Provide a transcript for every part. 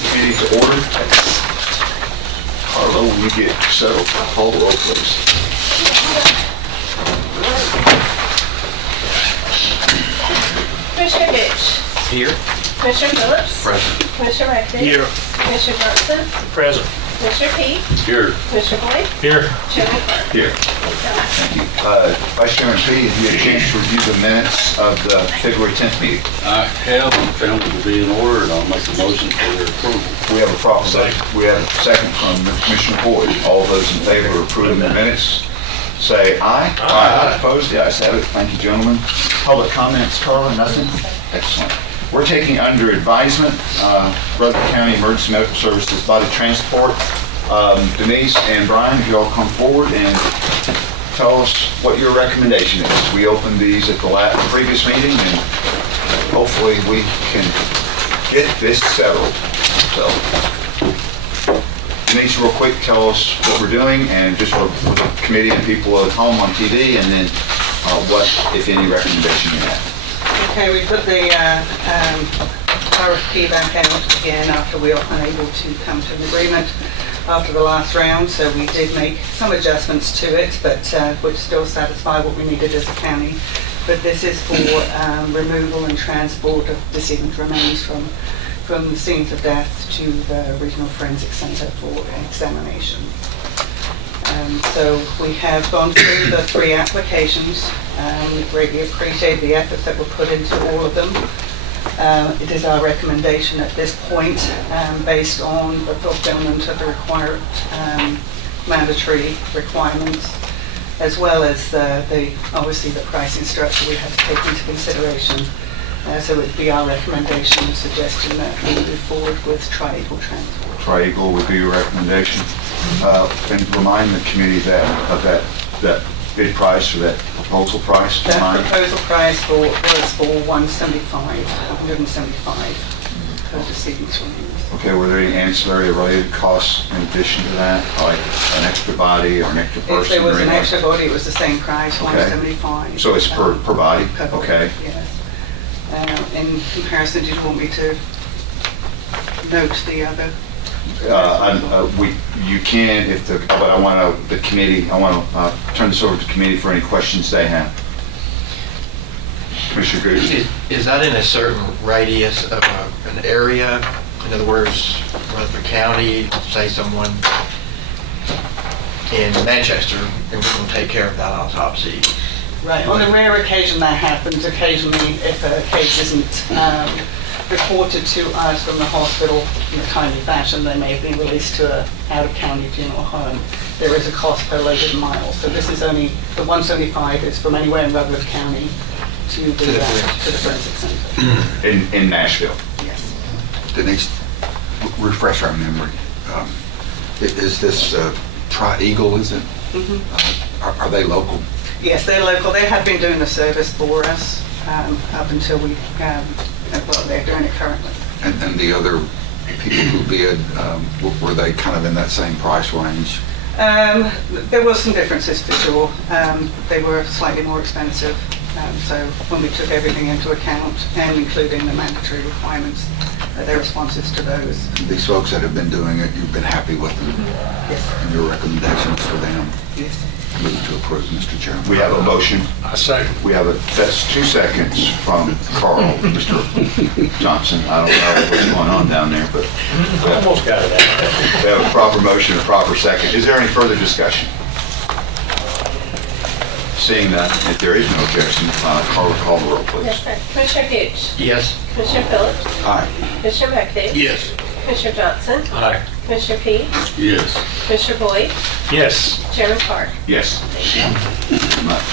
Committee to order. Carlo, when you get settled, call the roll, please. Commissioner Hitch. Here. Commissioner Phillips. Present. Commissioner Rackley. Here. Commissioner Johnson. Present. Commissioner Peete. Here. Commissioner Boyd. Here. Chairman Clerk. Here. Thank you. Vice Chairman Peete, have you had a chance to review the minutes of the February 10th meeting? I have found it to be in order, and I'll make a motion for their approval. We have a we have a second from Commissioner Boyd. All those in favor of approving the minutes, say aye. Aye. Opposed? The ayes have it. Thank you, gentlemen. Public comments, Carla? Nothing? Excellent. We're taking under advisement Rutherford County Emergency Medical Services Body Transport. Denise and Brian, if you all come forward and tell us what your recommendation is. We opened these at the previous meeting, and hopefully we can get this settled. So, Denise, real quick, tell us what we're doing, and just for the committee and people at home on TV, and then what, if any, recommendation you have. Okay, we put the RFP back out again after we were unable to come to an agreement after the last round, so we did make some adjustments to it, but would still satisfy what we needed as a county. But this is for removal and transport of deceased remains from the scenes of death to the Regional Forensic Center for examination. So we have gone through the 3 applications. We greatly appreciate the efforts that were put into all of them. It is our recommendation at this point, based on the fulfillment of the required mandatory requirements, as well as obviously the pricing structure we have to take into consideration. So it would be our recommendation and suggestion that we move forward with Tri-Eagle Transport. Tri-Eagle would be your recommendation. And remind the committee of that bid price or that proposal price. That proposal price was for $175 per deceased remains. Okay, were there any ancillary related costs in addition to that, like an extra body or an extra person? If there was or an anything? extra body, it was the same price, Okay. $175. So it's per body? Per body, Okay. yes. In comparison, did you want me to note the other? You can, but I want to turn this over to the committee for any questions they have. Commissioner Goody. Is that in a certain radius of an area? In other words, Rutherford County, say someone in Manchester, and we're going to take care of that autopsy. Right, on a rare occasion that happens. Occasionally, if a case isn't reported to us from the hospital in a timely fashion, they may have been released to an out-of-county funeral home. There is a cost per loaded mile. So this is only, the $175 is from anywhere in Rutherford County to the forensic center. In Nashville. Yes. Denise, refresh our memory. Is this Tri-Eagle, is it? Mm-hmm. Are they local? Yes, they're local. They have been doing the service for us up until they're doing it currently. And the other people who bid, were they kind of in that same price range? There was some differences for sure. They were slightly more expensive. So when we took everything into account, and including the mandatory requirements, their responses to those. And these folks that have been doing it, you've been happy with them? Yes. And your recommendations for them? Yes. Move to approve, Mr. Chairman. We have a motion. I second. That's 2 seconds from Carl, Mr. Johnson. I don't know what's going on down there, but Almost got it out. we have a proper motion, a proper second. Is there any further discussion? Seeing that, if there is no objection, Carl, call the roll, please. Yes, sir. Commissioner Hitch. Yes. Commissioner Phillips. Aye. Commissioner Rackley. Yes. Commissioner Johnson. Aye. Commissioner Peete. Yes. Commissioner Boyd. Yes. Chairman Clerk. Yes. Thank you much.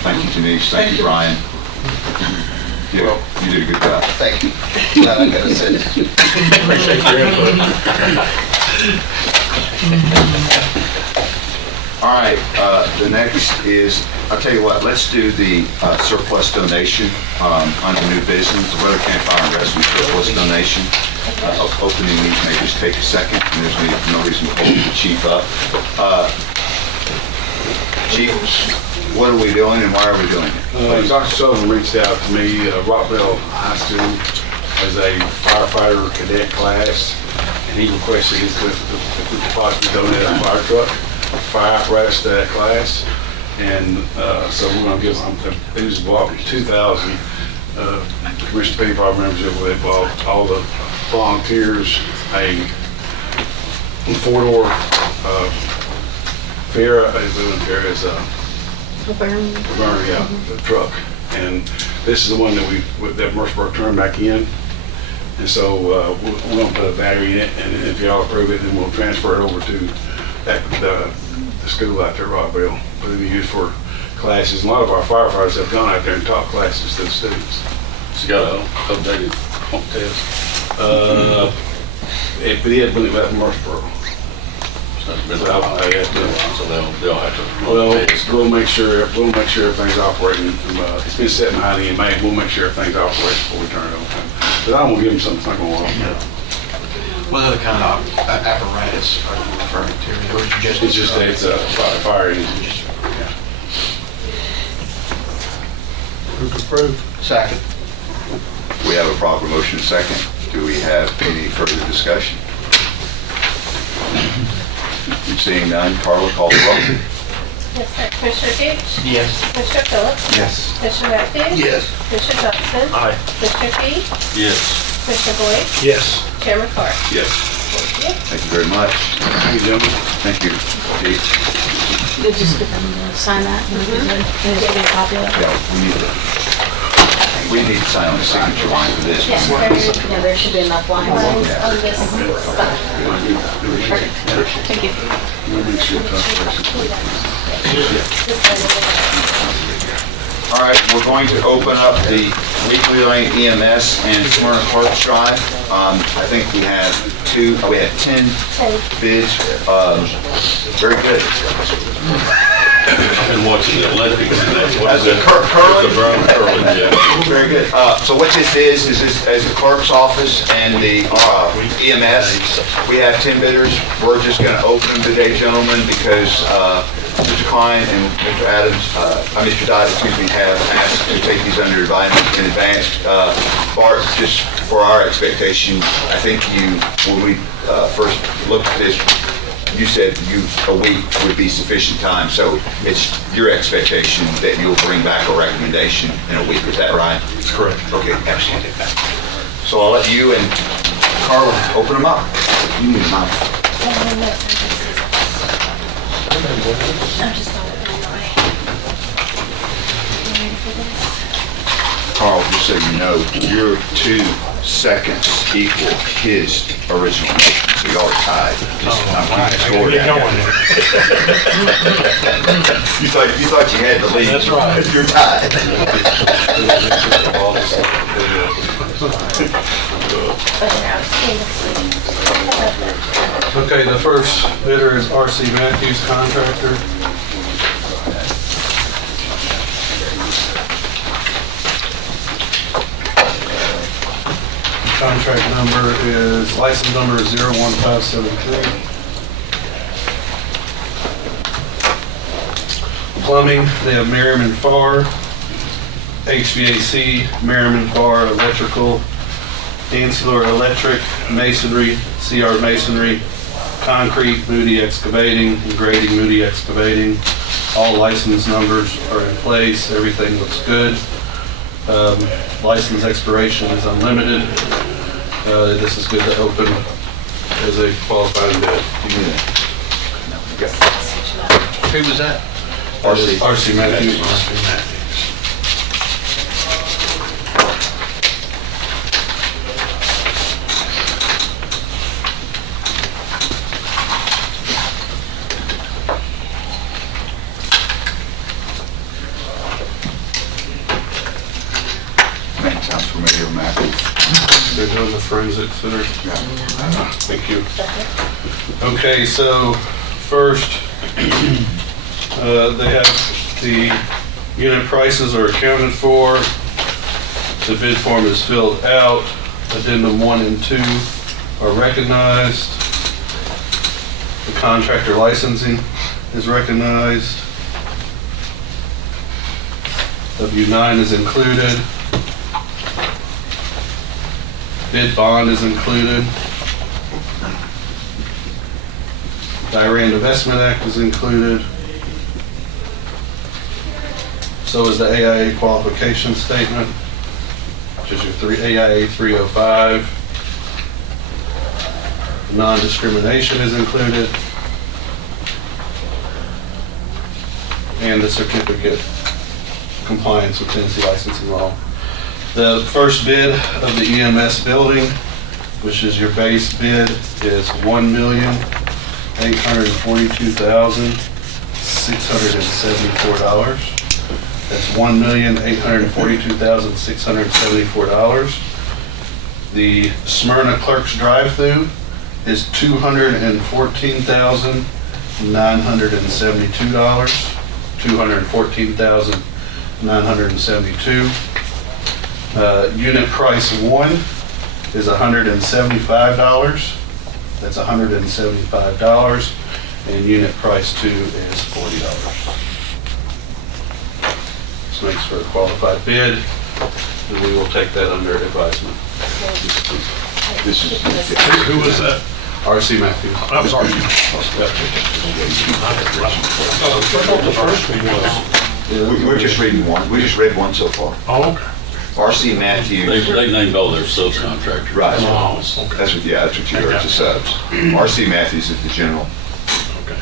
Thank you, Denise. Thank you, Brian. You did a good job. Thank you. Glad I got to say that. Appreciate your input. All right, the next is, I'll tell you what, let's do the surplus donation under new business, the Rutherford County Fire and Rescue surplus donation. Opening these may just take a second, and there's no reason to hold the chief up. Chief, what are we doing and why are we doing it? Dr. Sullivan reached out to me, Rockville High School as a firefighter cadet class, and he requested if we could possibly donate a fire truck, fire apparatus to that class. And so we're going to give them, it was bought in 2000. Commissioner Penny probably remembers it, they bought all the volunteers a four-door Farrah is a burner, yeah, the truck. And this is the one that Mercersburg turned back in. And so we're going to put a battery in it, and if y'all approve it, then we'll transfer it over to the school out there, Rockville, but it'll be used for classes. And a lot of our firefighters have gone out there and taught classes to the students. She got an updated pump test. It did when it left Mercersburg. So it's been a while. So they'll have to. Well, we'll make sure everything's operating. It's been sitting behind the inmate. We'll make sure everything's operating before we turn it on. But I'm gonna give them something that's not gonna work. What other kind of apparatus are you referring to? Or is it It's just that it's a fire engine. Yeah. Move to approve. Second. We have a proper motion second. Do we have any further discussion? Seeing none, Carla, call the roll. Yes, sir. Commissioner Fuchs? Yes. Commissioner Phillips? Yes. Commissioner Matthews? Yes. Commissioner Johnson? Aye. Commissioner Fee? Yes. Commissioner Boyd? Yes. Chairman Clark? Yes. Thank you. Thank you very much. Thank you, gentlemen. Thank you, Chief. You'll just get them to sign that, and then just get a copy of it. Yeah, we need to sign on the signature line for this. Yes, Yeah, there should be enough lines. mine's on this side. Perfect. Thank you. All right, we're going to open up the Weekly Lane EMS and Smyrna Clerk Drive. I think we had 10 bids. Very good. I've been watching the Olympics, and that's what As is a it? curling? The brown curling, yeah. Very good. So what this is as the clerk's office and the EMS, we have 10 bidders. We're just going to open them today, gentlemen, because Mr. Klein and Mr. Adams, Mr. Dodd, have asked to take these under advisement in advance. Bart, just for our expectation, I think when we first looked at this, you said a week would be sufficient time, so it's your expectation that you'll bring back a recommendation in a week, is that right? That's correct. Okay, excellent. So I'll let you and Carla open them up. You need them out. I'm just on it. Carl, just so you know, your 2 seconds equal his original motion, so y'all are tied. I'm keeping score down here. You thought you had the lead. That's right. You're tied. Okay, the first bidder is RC Matthews Contractor. Contract number is, license number is 01573. Plumbing, they have Merriman Farr. HVAC, Merriman Farr Electrical. Ancillary Electric, Masonry, CR Masonry. Concrete, Moody Excavating, and Grading, Moody Excavating. All license numbers are in place, everything looks good. License expiration is unlimited. This is good to open as a qualifying bid. Who was that? RC Matthews. Name sounds familiar, Matthew. They're doing the forensics that are, thank you. Okay, so first, they have the unit prices are accounted for. The bid form is filled out. Addendum 1 and 2 are recognized. The contractor licensing is recognized. W9 is included. Bid bond is included. The Iran Investment Act is included. So is the AIA qualification statement, which is your AIA 305. Non-discrimination is included. And the certificate compliance with Tennessee licensing law. The first bid of the EMS building, which is your base bid, is $1,842,674. That's $1,842,674. The Smyrna Clerk's drive-through is $214,972. $214,972. Unit price 1 is $175. That's $175. And unit price 2 is $40. This makes for a qualified bid, and we will take that under advisement. This is, Who was that? RC Matthews. I'm sorry. Yep. The first one was. we're just reading one. We just read one so far. Oh, okay. RC Matthews. They named all their subcontractors. Right. Oh, okay. That's what, yeah, that's what you heard, the subs. RC Matthews is the general. Okay.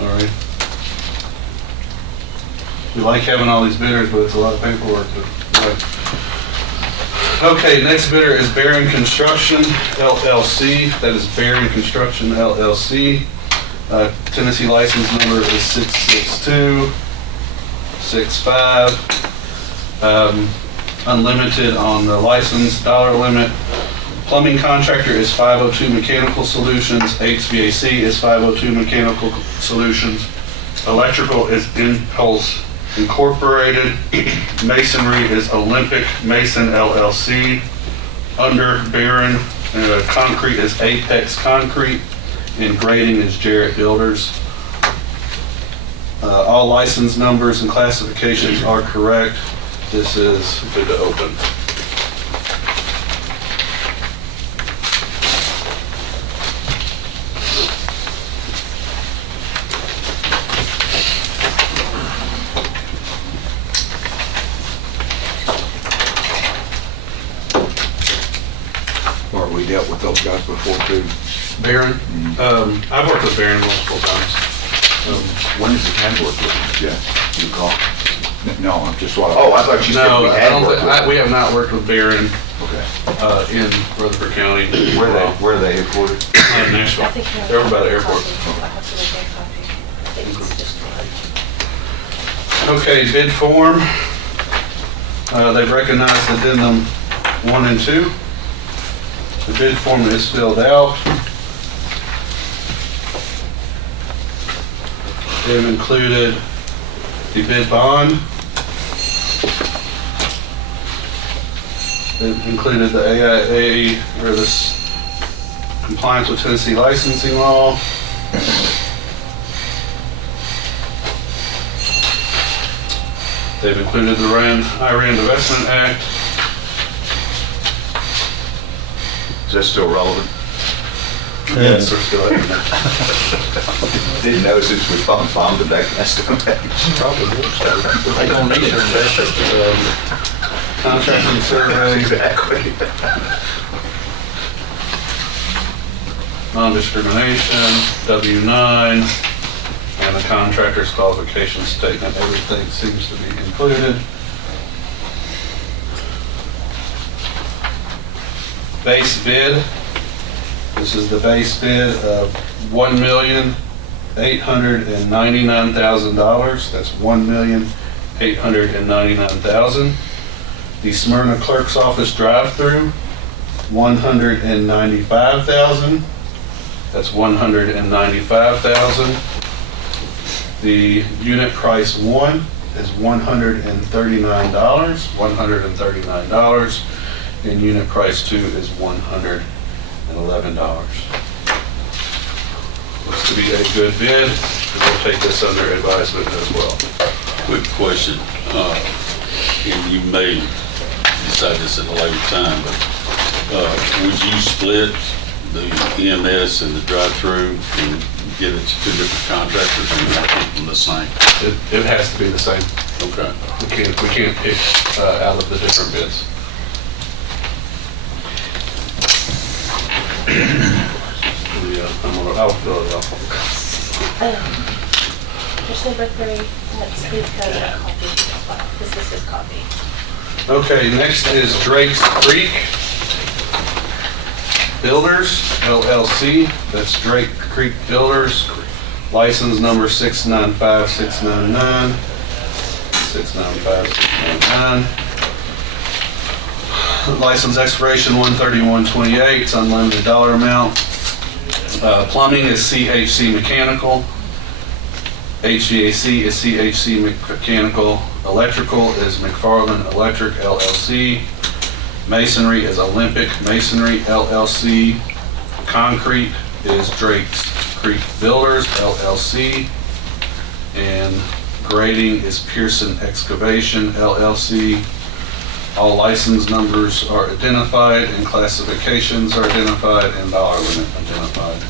All right. We like having all these bidders, but it's a lot of paperwork. Okay, next bidder is Barron Construction LLC. That is Barron Construction LLC. Tennessee license number is 66265. Unlimited on the license, dollar limit. Plumbing contractor is 502 Mechanical Solutions. HVAC is 502 Mechanical Solutions. Electrical is Impulse Incorporated. Masonry is Olympic Mason LLC. Under Barron, concrete is Apex Concrete. And grading is Jarrett Builders. All license numbers and classifications are correct. This is good to open. Or we dealt with those guys before too. Barron, I've worked with Barron multiple times. When is the county work with them, Jeff? You call? No, I'm just what. Oh, I thought you said No, we I had don't worked thi- with them. we have not worked with Barron Okay. in Rutherford County. Where are they headquartered? Nashville. They're over by the airport. Okay, bid form. They've recognized addendum 1 and 2. The bid form is filled out. They've included the bid bond. They've included the AIA, or this compliance with Tennessee licensing law. They've included the Iran Investment Act. Is that still relevant? Yes, they're still in there. Didn't know since we found the back estimate. Probably will start. They don't need their investors. Contracting survey, Exactly. non-discrimination, W-9, and the contractor's qualification statement. Everything seems to be included. Base bid. This is the base bid of $1,899,000. That's $1,899,000. The Smyrna Clerk's Office drive-through, $195,000. That's $195,000. The unit price 1 is $139, $139. And unit price 2 is $111. Looks to be a good bid, and we'll take this under advisement as well. Quick question. and you may decide this at a later time, but would you split the EMS and the drive-through and give it to two different contractors, or you want to keep them the same? It has to be the same. Okay. We can't pick out of the different bids. I'll fill it out. Just number 3, let's leave the copy, because this is copy. Okay, next is Drake's Creek Builders, LLC. That's Drake Creek Builders. License number 695-699. 695-699. License expiration 1/31/28. It's unlimited dollar amount. Plumbing is CHC Mechanical. HVAC is CHC Mechanical. Electrical is McFarland Electric LLC. Masonry is Olympic Masonry LLC. Concrete is Drake's Creek Builders LLC. And grading is Pearson Excavation LLC. All license numbers are identified and classifications are identified and dollar limit identified.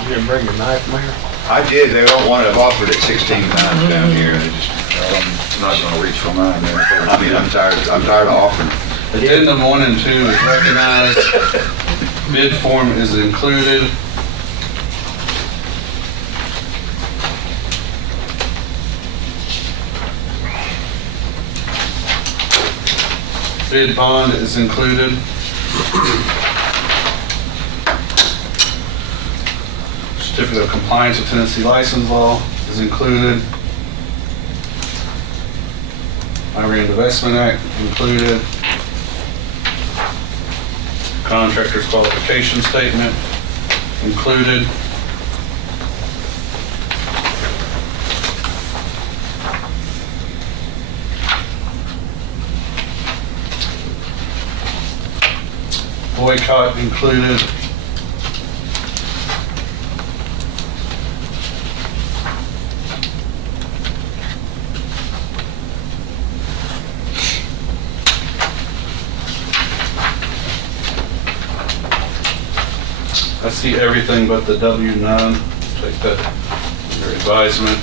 You didn't bring your knife, Mayor? I did, they don't want it, I've offered it 16 times down here, and they just, I'm not gonna reach for mine. I mean, I'm tired of offering. Addendum 1 and 2 is recognized. Bid form is included. Bid bond is included. Certificate of compliance with Tennessee license law is included. Iran Divestment Act included. Contractor's qualification statement included. Boycott included. I see everything but the W-9. Take that under advisement.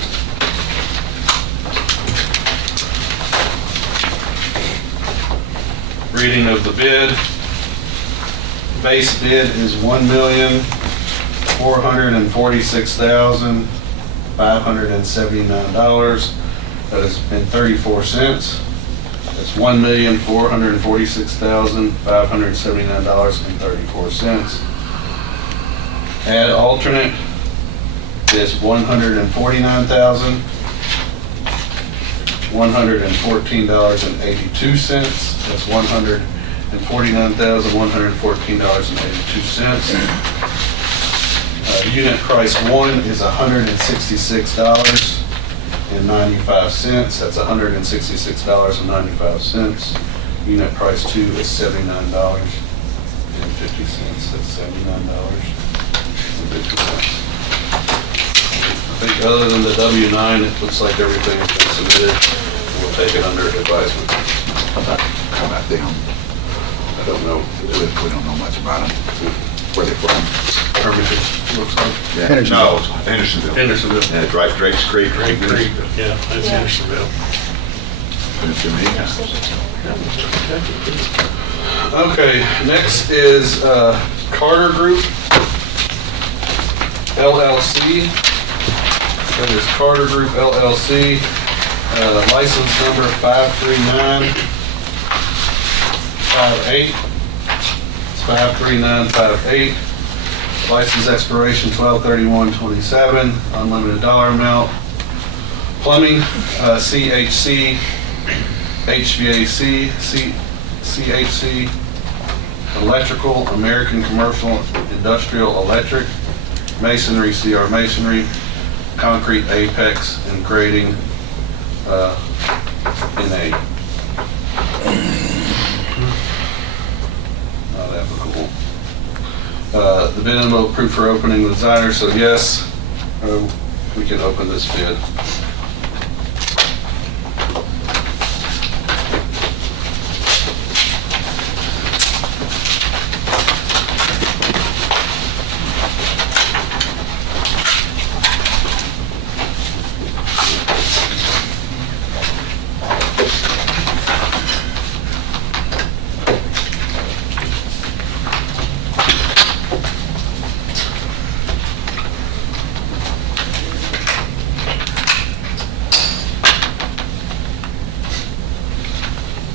Reading of the bid. Base bid is $1,446,579. That has been 34 cents. That's $1,446,579.34. Add alternate is $149,114.82. That's $149,114.82. Unit price 1 is $166.95. That's $166.95. Unit price 2 is $79.50. That's $79.50. I think other than the W-9, it looks like everything has been submitted. We'll take it under advisement. How about them? I don't know. We don't know much about them. Where they from? Hermitage, looks like. Yeah. No, Hendersonville. Hendersonville. Yeah, Drake's Creek. Creek, yeah, that's Hendersonville. Okay, next is Carter Group, LLC. That is Carter Group, LLC. License number 53958. It's 53958. License expiration 12/31/27. Unlimited dollar amount. Plumbing, CHC, HVAC, CHC, Electrical, American Commercial Industrial Electric, masonry, CR masonry, concrete apex, and grading, NA. Not applicable. The bid envelope approved for opening with designer, so yes, we can open this bid.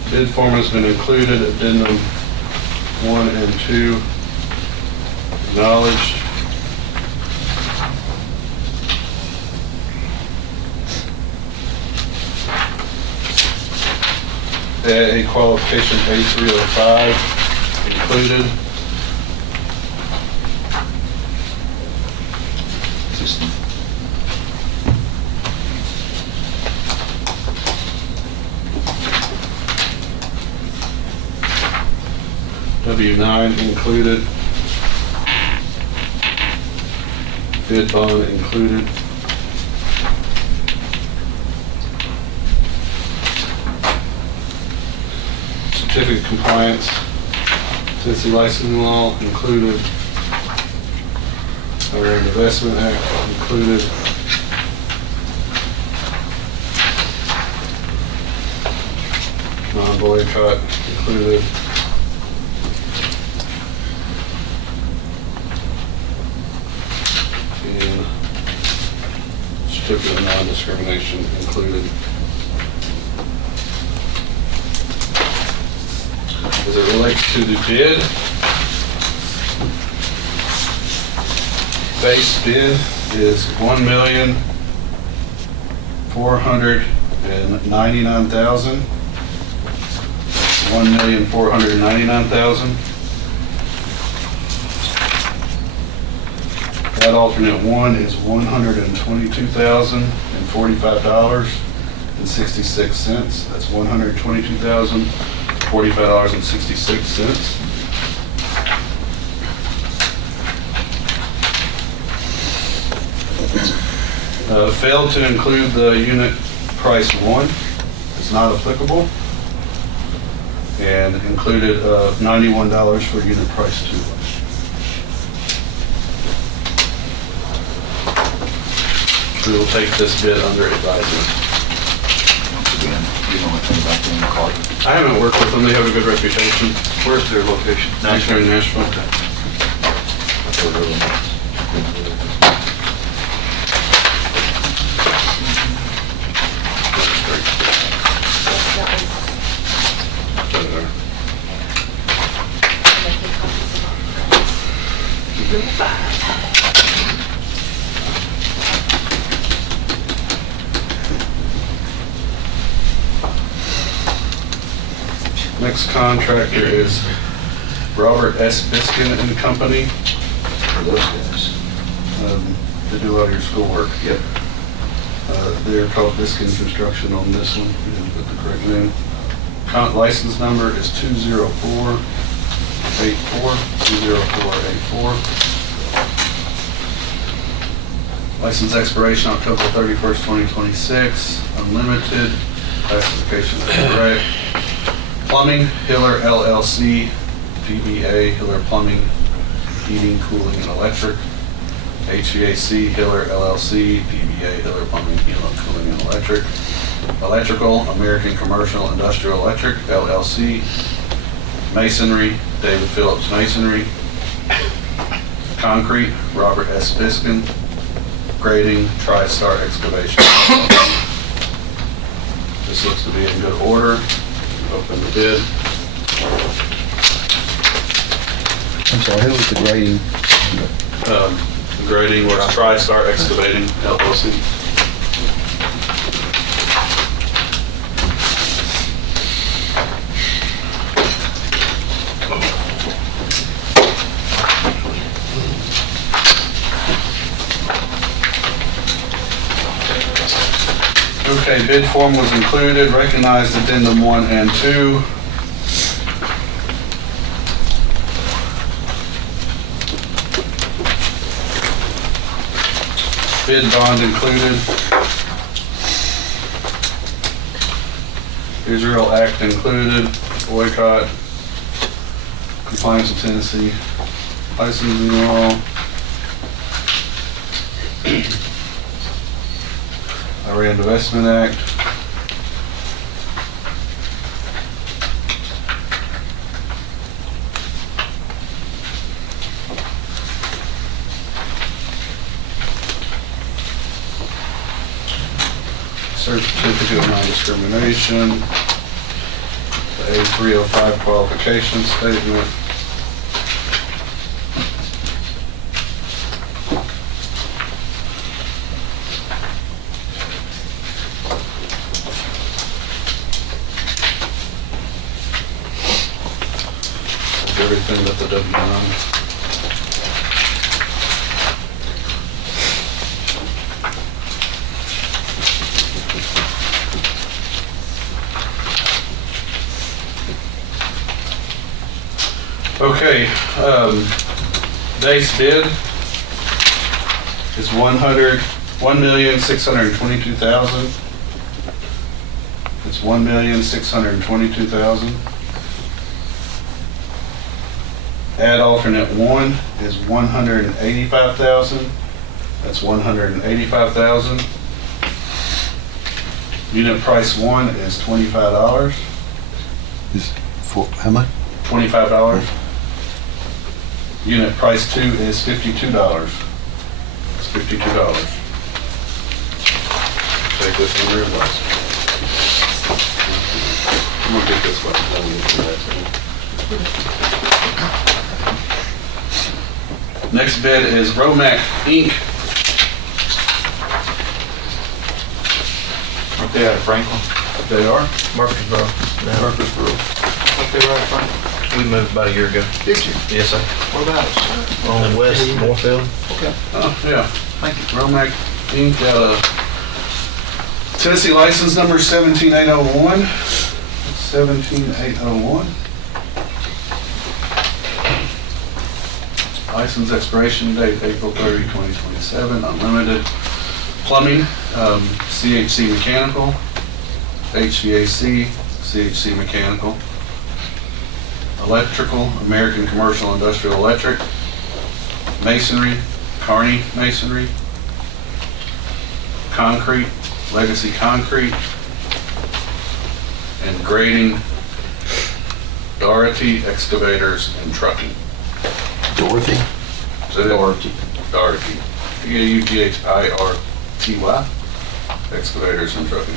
Bid form has been included, addendum 1 and 2 acknowledged. A qualification A305 included. W9 included. Bid bond included. Certificate compliance, Tennessee licensing law included. Fire and Investment Act included. Non-boycott included. And certificate of non-discrimination included. As it relates to the bid, base bid is $1,499,000. $1,499,000. That alternate one is $122,045.66. That's $122,045.66. Failed to include the unit price 1. It's not applicable. And included $91 for unit price 2. We will take this bid under advisement. Once again, you know anything about them, Clerk? I haven't worked with them, they have a good reputation. Where's their location? Nashville, Nashville. Next contractor is Robert S. Biskin and Company. For those guys. They do all your schoolwork. Yep. They're called Biskin Construction on this one. We didn't put the correct name. License number is 20484. License expiration October 31st, 2026. Unlimited. Classification is correct. Plumbing, Hiller LLC, DBA, Hiller Plumbing, Heating, Cooling, and Electric. HVAC, Hiller LLC, DBA, Hiller Plumbing, Heating, Cooling, and Electric. Electrical, American Commercial Industrial Electric, LLC. Masonry, David Phillips Masonry. Concrete, Robert S. Biskin. Grading, TriStar Excavation. This looks to be in good order. Open the bid. I'm sorry, who was the grading? The grading was TriStar Excavating, LLC. Okay, bid form was included, recognized addendum 1 and 2. Bid bond included. Israel Act included, boycott, compliance with Tennessee licensing law. Iran Divestment Act. Certificate of non-discrimination. The A305 qualification statement. Everything but the W-9. Okay, base bid is $1,622,000. It's $1,622,000. Add alternate 1 is $185,000. That's $185,000. Unit price 1 is $25. Is for, how much? $25. Unit price 2 is $52. It's $52. Take this and realize. I'm gonna get this one. Next bid is Romac Inc. Aren't they out of Franklin? They are. Murfreesboro. No, Murfreesboro. Aren't they right of Franklin? we moved about a year ago. Did you? Yes, sir. What about it? On West Moorfield. Okay, Oh, yeah. thank you. Romac Inc. got a Tennessee license number 17801. 17801. License expiration date April 30, 2027. Unlimited plumbing, CHC mechanical, HVAC, CHC mechanical, electrical, American Commercial Industrial Electric, masonry, Kearney Masonry, concrete, Legacy Concrete, and grading, Doherty Excavators and Trucking. Dorothy? Doherty. Doherty. D-A-U-G-H-I-R-T-Y. Excavators and Trucking.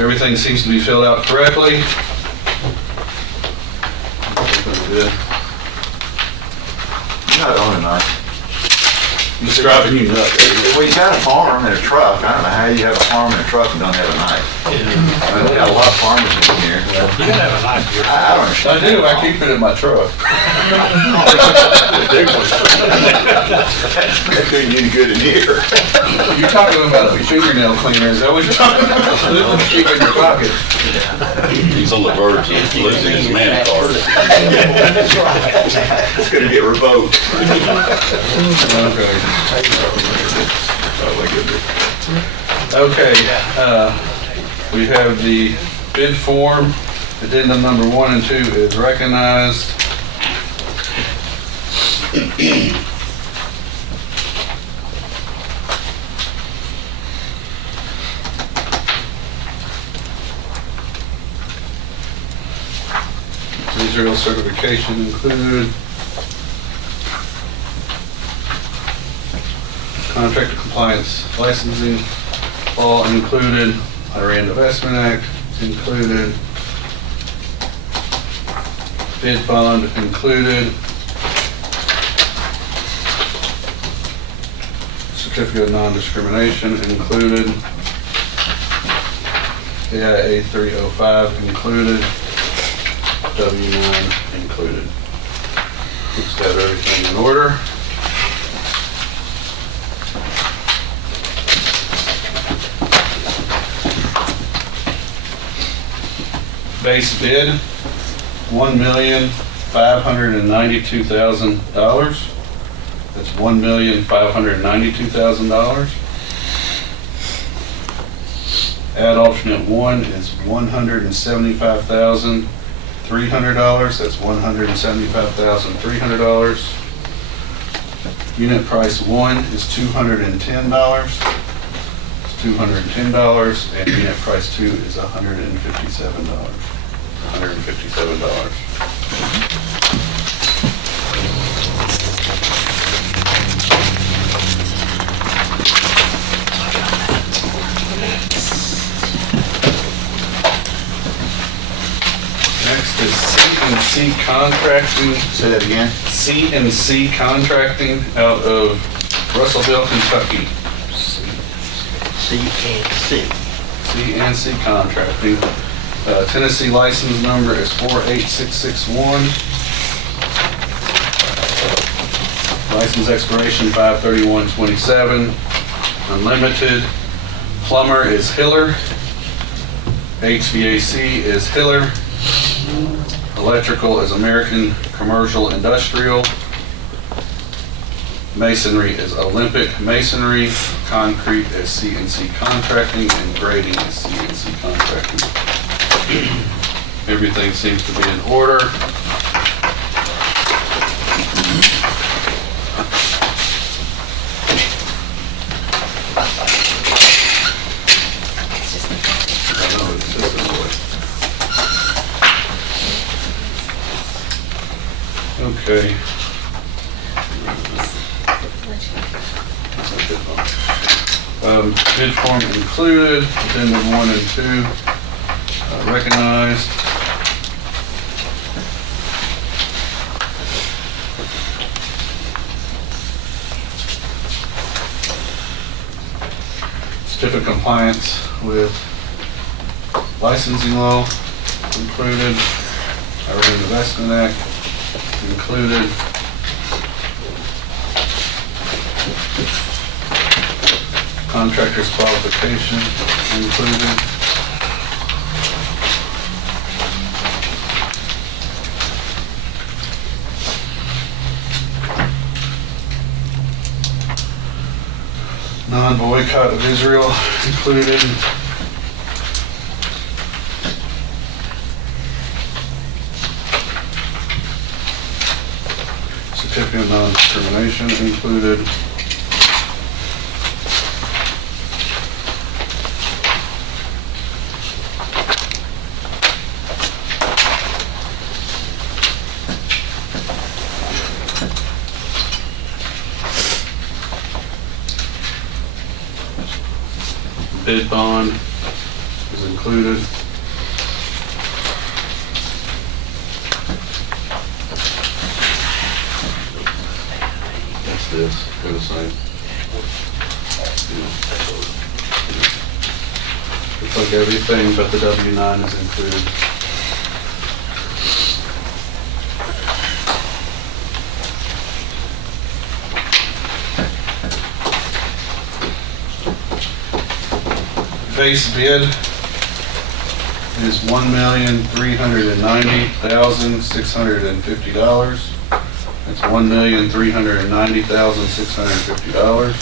Everything seems to be filled out correctly. Everything's good. You're not owning us. It's driving you nuts. Well, you got a farm and a truck. I don't know how you have a farm and a truck and don't have a knife. We got a lot of farmers in here. You gotta have a knife here. I don't I understand. do, I keep it in my truck. That couldn't do any good in here. You're talking about a fingernail cleaner, is that what you're talking about? Keep it in your pocket. He's on the verge of losing his man card. It's gonna get revoked. Okay. Oh, my goodness. Okay, we have the bid form. Addendum number 1 and 2 is recognized. Israel certification included. Contractor compliance licensing, all included. Iran Divestment Act included. Bid bond included. Certificate of non-discrimination included. AIA 305 included. W9 included. Looks to have everything in order. Base bid, $1,592,000. That's $1,592,000. Add alternate 1 is $175,300. That's $175,300. Unit price 1 is $210. It's $210, and unit price 2 is $157. $157. Next is C&C Contracting. Say that again? C&C Contracting out of Russellville, Kentucky. CNC. C&C Contracting. Tennessee license number is 48661. License expiration 5/31/27. Unlimited. Plumber is Hiller. HVAC is Hiller. Electrical is American Commercial Industrial. Masonry is Olympic Masonry. Concrete is C&C Contracting, and grading is C&C Contracting. Everything seems to be in order. Okay. Bid form included, addendum 1 and 2 recognized. Certificate of compliance with licensing law included. Our Investment Act included. Contractor's qualification included. Non-boycott of Israel included. Certificate of non-discrimination included. Bid bond is included. That's this, go the same. Looks like everything but the W-9 is included. Base bid is $1,390,650. That's $1,390,650.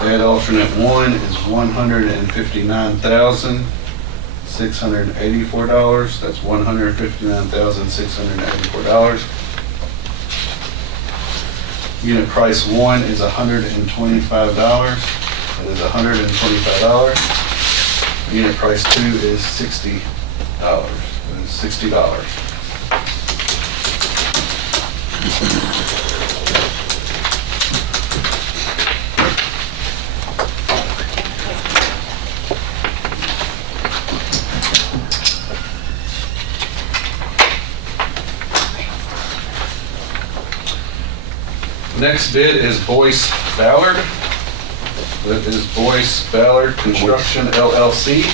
Add alternate 1 is $159,684. That's $159,684. Unit price 1 is $125. It is $125. Unit price 2 is $60. It is $60. Next bid is Boyce Ballard. That is Boyce Ballard Construction LLC.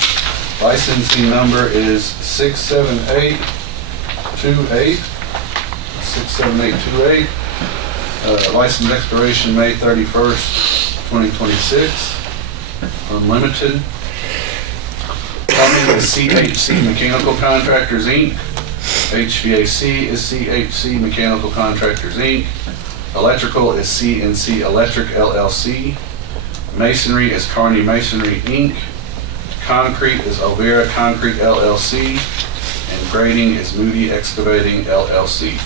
Licensing number is 67828. 67828. License expiration May 31st, 2026. Unlimited. Plumbing is CHC Mechanical Contractors, Inc. HVAC is CHC Mechanical Contractors, Inc. Electrical is CNC Electric LLC. Masonry is Carney Masonry, Inc. Concrete is Overa Concrete LLC. And grading is Moody Excavating LLC.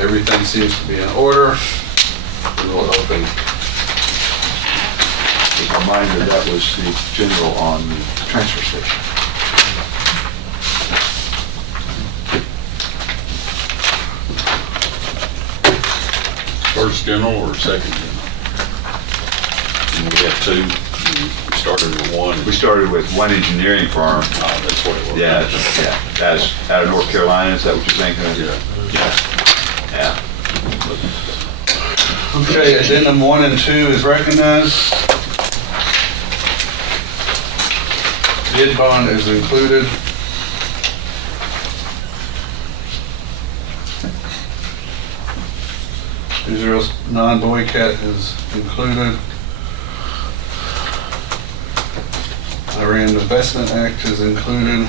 Everything seems to be in order. We will open. As a reminder, that was the general on the transfer station. First general or second general? And we have two. We started with one. We started with one engineering firm. Oh, that's what it was. Yeah. That's out of North Carolina, is that what you're thinking of? Yeah. Yeah. Okay, addendum 1 and 2 is recognized. Bid bond is included. Israel's non-boycott is included. Iran Investment Act is included.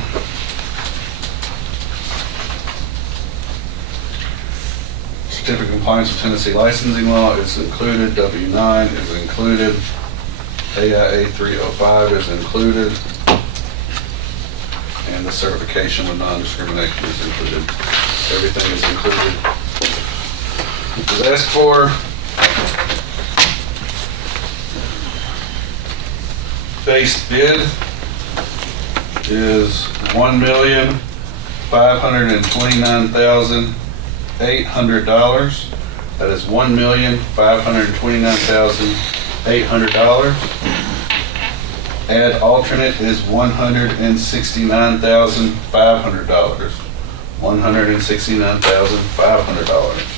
Certificate of compliance with Tennessee licensing law is included. W-9 is included. AIA 305 is included. And the certification of non-discrimination is included. Everything is included. Was asked for. Base bid is $1,529,800. That is $1,529,800. Add alternate is $169,500. $169,500.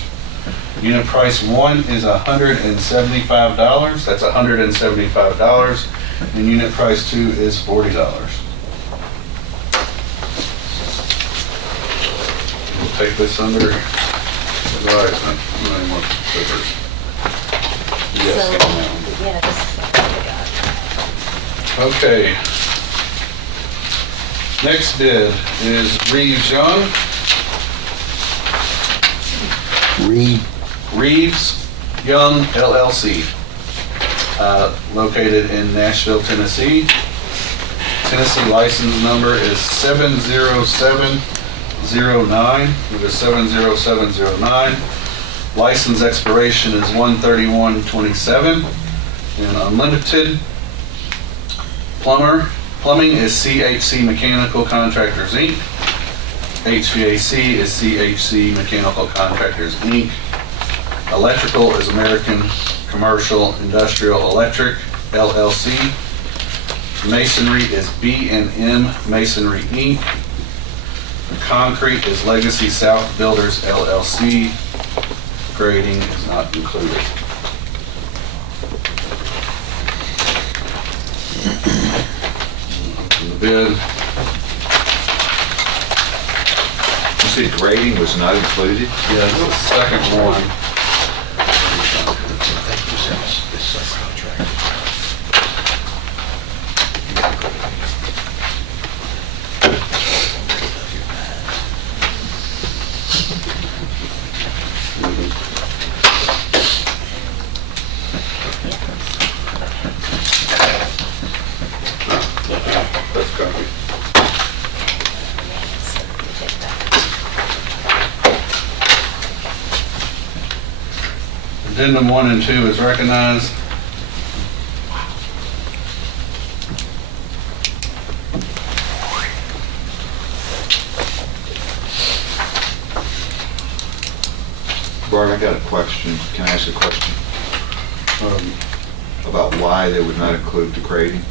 Unit price 1 is $175. That's $175. And unit price 2 is $40. We'll take this under advisement. Any more papers? Yes. So, yeah, this is what we got. Okay. Next bid is Reeves Young. Reeves Young LLC, located in Nashville, Tennessee. Tennessee license number is 70709. It is 70709. License expiration is 1/31/27. And unlimited. Plumbing is CHC Mechanical Contractors, Inc. HVAC is CHC Mechanical Contractors, Inc. Electrical is American Commercial Industrial Electric, LLC. Masonry is B&M Masonry, Inc. Concrete is Legacy South Builders, LLC. Grading is not included. Open the bid. You said grading was not included? Yeah, the second one. That's copy. Addendum 1 and 2 is recognized. Bart, I got a question. Can I ask a question? About why they would not include the grading?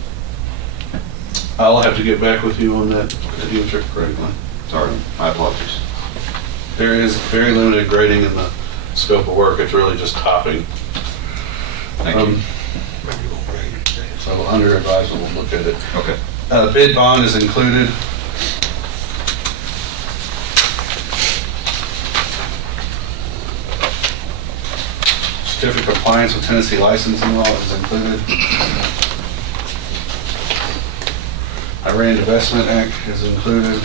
I'll have to get back with you on that, if you answer correctly. Sorry, my apologies. There is very limited grading in the scope of work. It's really just topping. Thank you. So under advisement, we'll look at it. Okay. Bid bond is included. Certificate of compliance with Tennessee licensing law is included. Iran Divestment Act is included.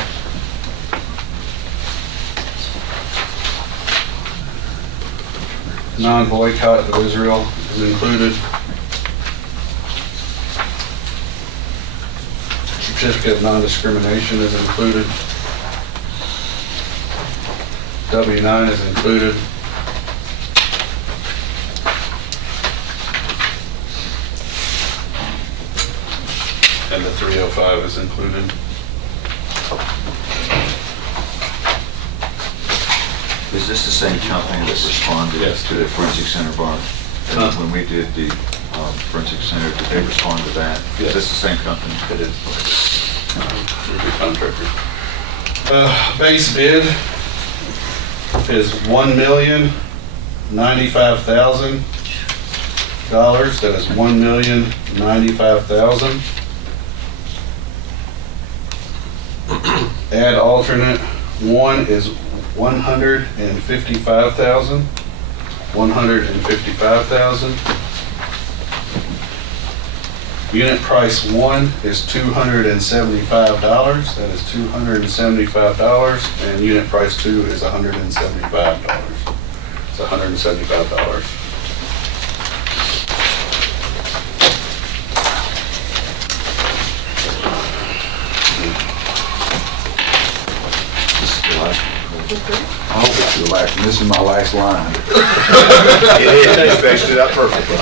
Non-boycott of Israel is included. Certificate of non-discrimination is included. W-9 is included. And the 305 is included. Is this the same company that responded Yes. to the forensic center bond? Huh. When we did the forensic center, did they respond to that? Yes. Is this the same company? It is. We're the contractor. Base bid is $1,095,000. That is $1,095,000. Add alternate one is $155,000. $155,000. Unit price one is $275. That is $275. And unit price two is $175. It's $175. This is the last one. I hope it's the last, and this is my last line. It is, you spaced it out perfectly.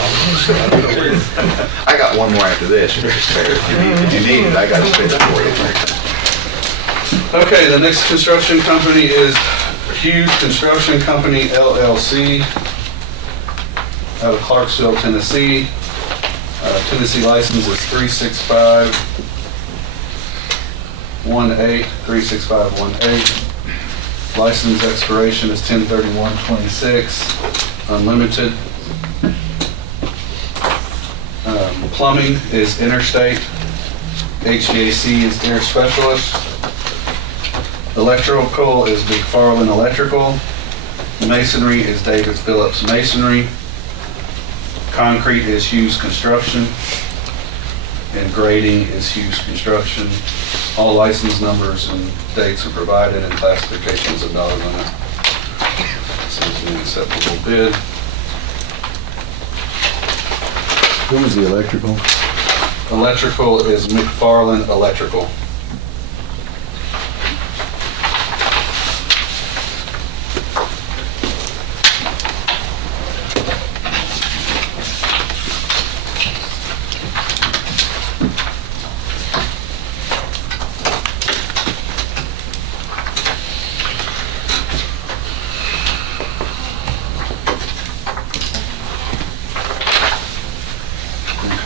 I got one more after this, if it's fair. If you need it, I got to spit it for you. Okay, the next construction company is Hughes Construction Company LLC out of Clarksville, Tennessee. Tennessee license is 36518. License expiration is 10/31/26, unlimited. Plumbing is Interstate. HVAC is Air Specialist. Electrical is McFarland Electrical. Masonry is David Phillips Masonry. Concrete is Hughes Construction. And grading is Hughes Construction. All license numbers and dates are provided and classifications of dollar limit. Seems an acceptable bid. Who was the electrical? Electrical is McFarland Electrical.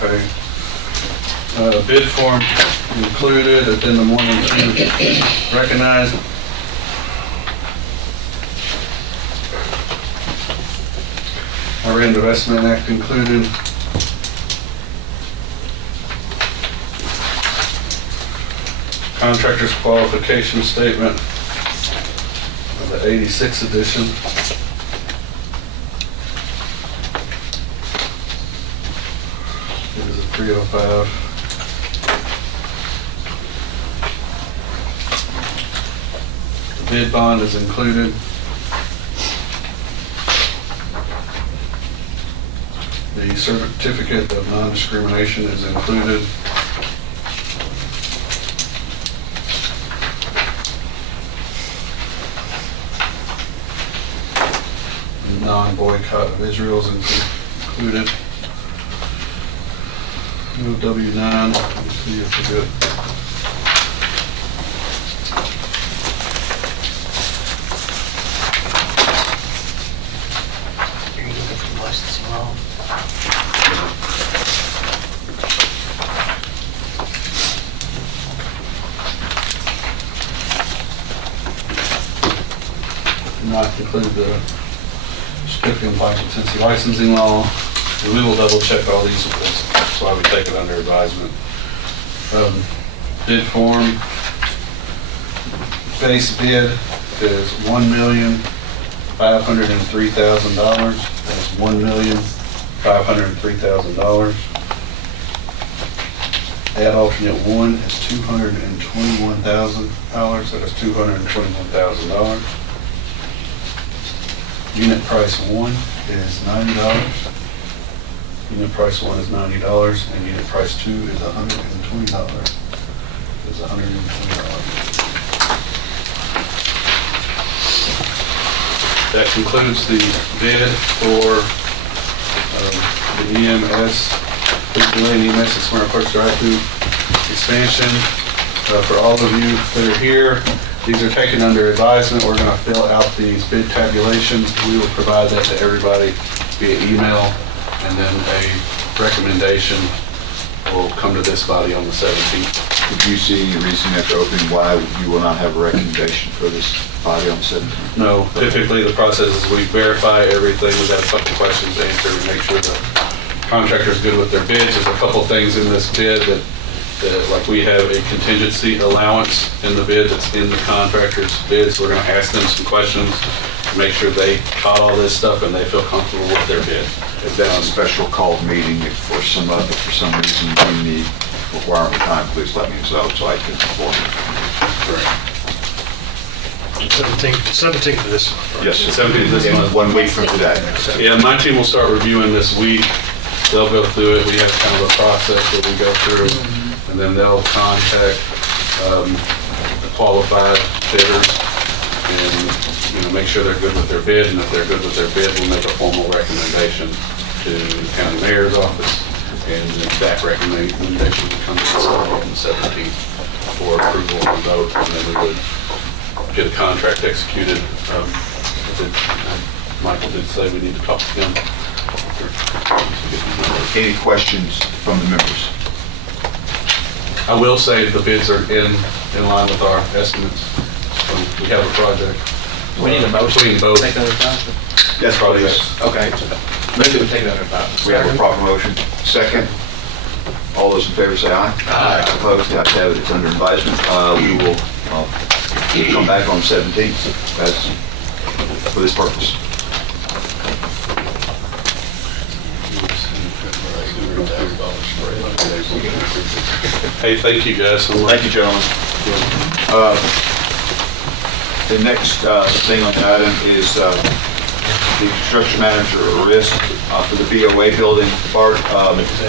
Okay. Bid form included, addendum 1 and 2 recognized. Iran Divestment Act included. Contractor's qualification statement of the 86 edition. It is a 305. The bid bond is included. The certificate of non-discrimination is included. Non-boycott of Israel is included. No W-9, let's see if we good. Are you looking for licensing law? Not include the certificate of compliance with Tennessee licensing law. And we will double check all these, that's why we take it under advisement. Bid form, base bid is $1,503,000. That's $1,503,000. add alternate 1 is $221,000, that is $221,000. Unit price 1 is $90. Unit price 1 is $90, and unit price 2 is $120. It's $120. That concludes the bid for the EMS, Lane EMS and Smyrna Clerk drive-through expansion. For all of you that are here, these are taken under advisement. We're going to fill out these bid tabulations. We will provide that to everybody via email, and then a recommendation will come to this body on the 17th. Did you see any reason after opening why you will not have a recommendation for this body on the 17th? No, typically the process is we verify everything. We've got a couple questions to answer. We make sure the contractor's good with their bids. There's a couple things in this bid that like we have a contingency allowance in the bid that's in the contractor's bid. So we're going to ask them some questions to make sure they caught all this stuff and they feel comfortable with their bid. If that's a special called meeting, if for some reason you need requirement time, please let me know so I can inform you. Correct. 17th of this month. Yes, sir. 17th this In month. 1 week from today. Yeah, my team will start reviewing this week. They'll go through it. We have kind of a process that we go through, and then they'll contact the qualified bidders and make sure they're good with their bid. And if they're good with their bid, we'll make a formal recommendation to the county mayor's office, and then that recommendation would come to us on the 17th for approval and vote, and then we would get a contract executed. Michael did say we need to talk to them. Any questions from the members? I will say the bids are in line with our estimates. So we have a project. We need a motion. Between both. Take that under advisement. Yes, please. Okay. Move to take that under advisement. We have a proper motion. Second. All those in favor say aye. Aye. Opposed, the ayes have it. It's under advisement. We will come back on the 17th for this purpose. Hey, thank you guys so much. Thank you, gentlemen. The next thing on the item is the construction manager risk for the BOA building. Bart,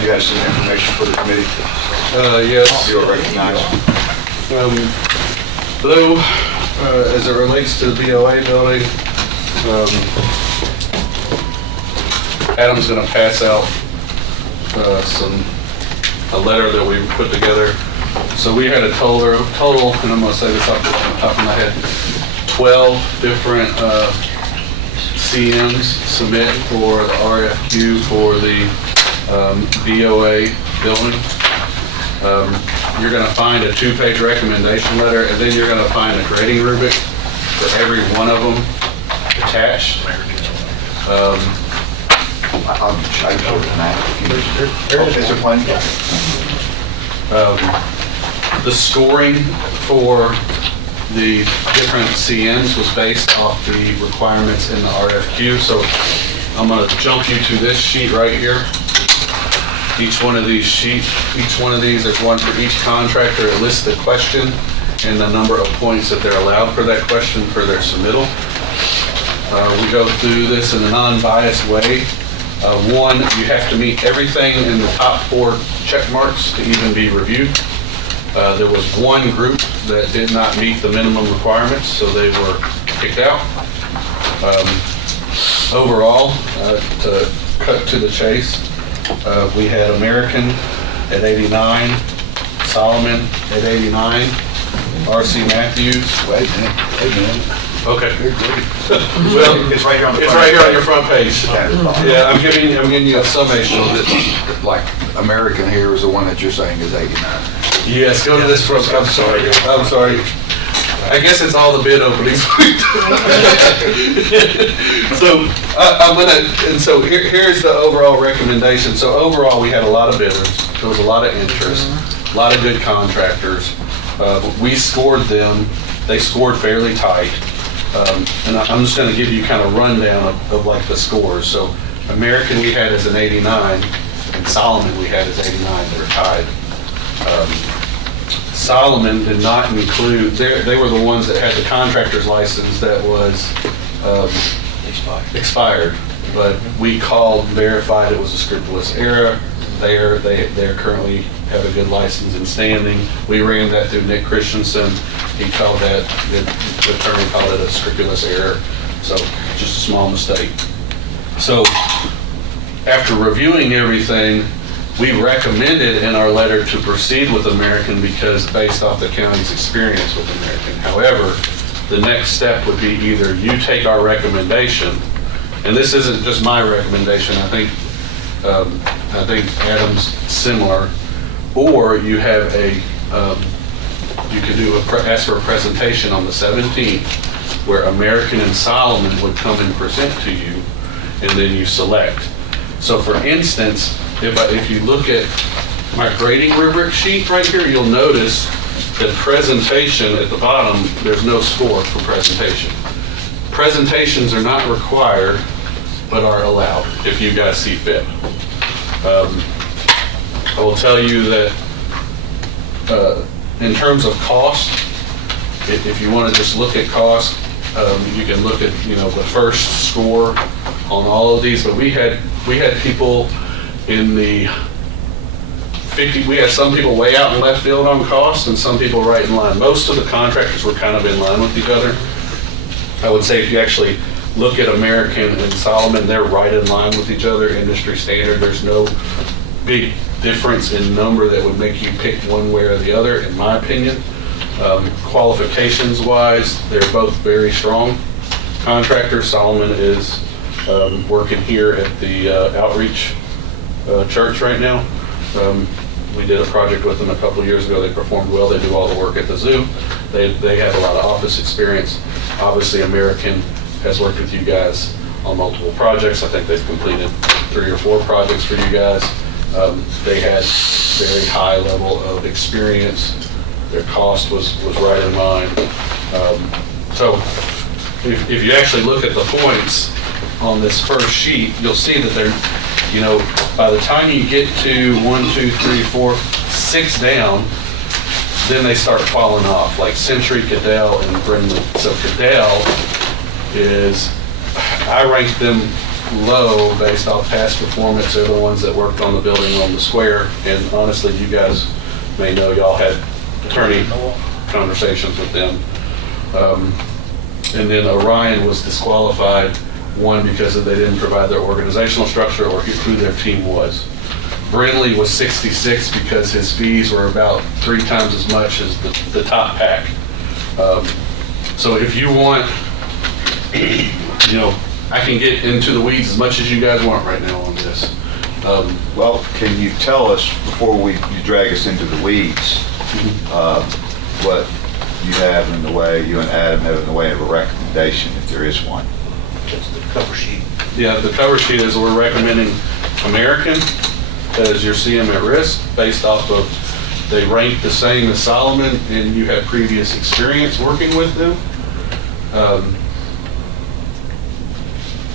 you have some information for the committee? Yes. You are recognized. Hello, as it relates to the BOA building, Adam's going to pass out a letter that we put together. So we had a total, and I'm going to say this off the top of my head, 12 different CMs submit for the RFQ for the BOA building. You're going to find a 2-page recommendation letter, and then you're going to find a grading rubric for every one of them attached. I'll show you tonight. Is there plenty? The scoring for the different CMs was based off the requirements in the RFQ. So I'm going to jump you to this sheet right here. Each one of these, there's one for each contractor. It lists the question and the number of points that they're allowed for that question for their submittal. We go through this in a non-biased way. One, you have to meet everything in the top 4 check marks to even be reviewed. There was one group that did not meet the minimum requirements, so they were kicked out. Overall, to cut to the chase, we had American at 89, Solomon at 89, RC Matthews. Wait a minute. Okay. Well, it's right here on the front. It's right here on your front page. Yeah, I'm giving you a summation. Like American here is the one that you're saying is 89. Yes, go to this front. I'm sorry. I guess it's all the bid openings. So so here's the overall recommendation. So overall, we had a lot of bidders. There was a lot of interest, a lot of good contractors. We scored them. They scored fairly tight. And I'm just going to give you kind of rundown of like the scores. So American we had as an 89, and Solomon we had as 89. They're tied. Solomon did not include, they were the ones that had the contractor's license that was expired. But we called, verified it was a scrupulous error. They currently have a good license in standing. We ran that through Nick Christensen. He called that, the attorney called it a scrupulous error. So just a small mistake. So after reviewing everything, we recommended in our letter to proceed with American because based off the county's experience with American. However, the next step would be either you take our recommendation, and this isn't just my recommendation, I think Adam's similar, or you have you could ask for a presentation on the 17th where American and Solomon would come and present to you, and then you select. So for instance, if you look at my grading rubric sheet right here, you'll notice that presentation at the bottom, there's no score for presentation. Presentations are not required, but are allowed if you guys see fit. I will tell you that in terms of cost, if you want to just look at cost, you can look at the first score on all of these. But we had people in the 50. We had some people way out in left field on cost, and some people right in line. Most of the contractors were kind of in line with each other. I would say if you actually look at American and Solomon, they're right in line with each other, industry standard. There's no big difference in number that would make you pick one way or the other, in my opinion. Qualifications wise, they're both very strong contractors. Solomon is working here at the Outreach Church right now. We did a project with them a couple of years ago. They performed well. They do all the work at the zoo. They have a lot of office experience. Obviously, American has worked with you guys on multiple projects. I think they've completed 3 or 4 projects for you guys. They had very high level of experience. Their cost was right in line. So if you actually look at the points on this first sheet, you'll see that they're, by the time you get to 1, 2, 3, 4, 6 down, then they start falling off, like Century, Cadell, and Brindley. So Cadell is, I ranked them low based off past performance. They're the ones that worked on the building on the square. And honestly, you guys may know, y'all had attorney conversations with them. And then Orion was disqualified, one, because they didn't provide their organizational structure or who their team was. Brindley was 66 because his fees were about 3 times as much as the top pack. So if you want, I can get into the weeds as much as you guys want right now on this. Well, can you tell us, before you drag us into the weeds, what you have in the way, you and Adam have in the way of a recommendation, if there is one? That's the cover sheet. Yeah, the cover sheet is we're recommending American as your CM at risk based off of, they rank the same as Solomon and you have previous experience working with them.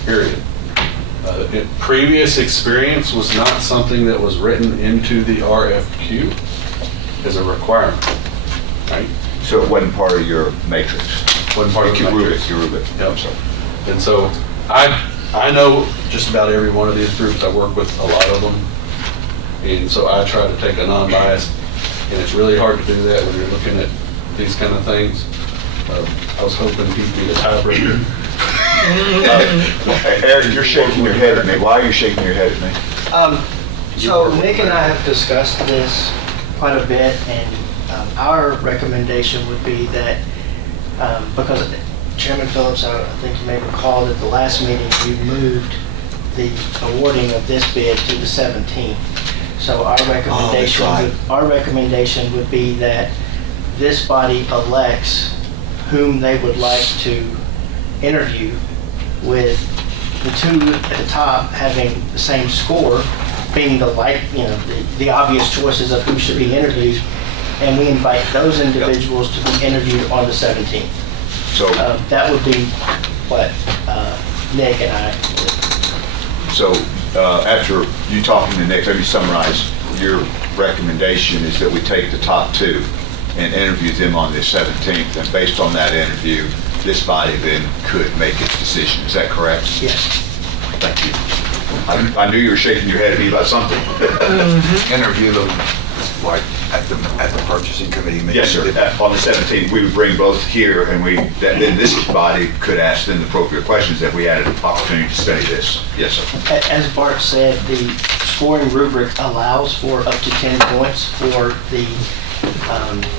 Period. Previous experience was not something that was written into the RFQ as a requirement, right? So it wasn't part of your matrix? Wasn't part of the matrix. Your rubric. Yep. I'm sorry. And so I know just about every one of these groups. I work with a lot of them. And so I try to take a non-biased, and it's really hard to do that when you're looking at these kind of things. I was hoping he'd be the tiebreaker. Eric, you're shaking your head at me. Why are you shaking your head at me? So Nick and I have discussed this quite a bit, and our recommendation would be that, because Chairman Phillips, I think you may recall that the last meeting we moved the awarding of this bid to the 17th. So our recommendation would be that this body elects whom they would like to interview, with the 2 at the top having the same score, being the obvious choices of who should be interviewed, and we invite those individuals to be interviewed on the 17th. So that would be what Nick and I would. So after you talking to Nick, let me summarize. your recommendation is that we take the top two and interview them on the 17th, and based on that interview, this body then could make its decision. Is that correct? Yes. Thank you. I knew you were shaking your head at me about something. Interview them like at the purchasing committee meeting? Yes, sir. On the 17th, we would bring both here, and then this body could ask them the appropriate questions if we had an opportunity to study this. Yes, sir. As Bart said, the scoring rubric allows for up to 10 points for the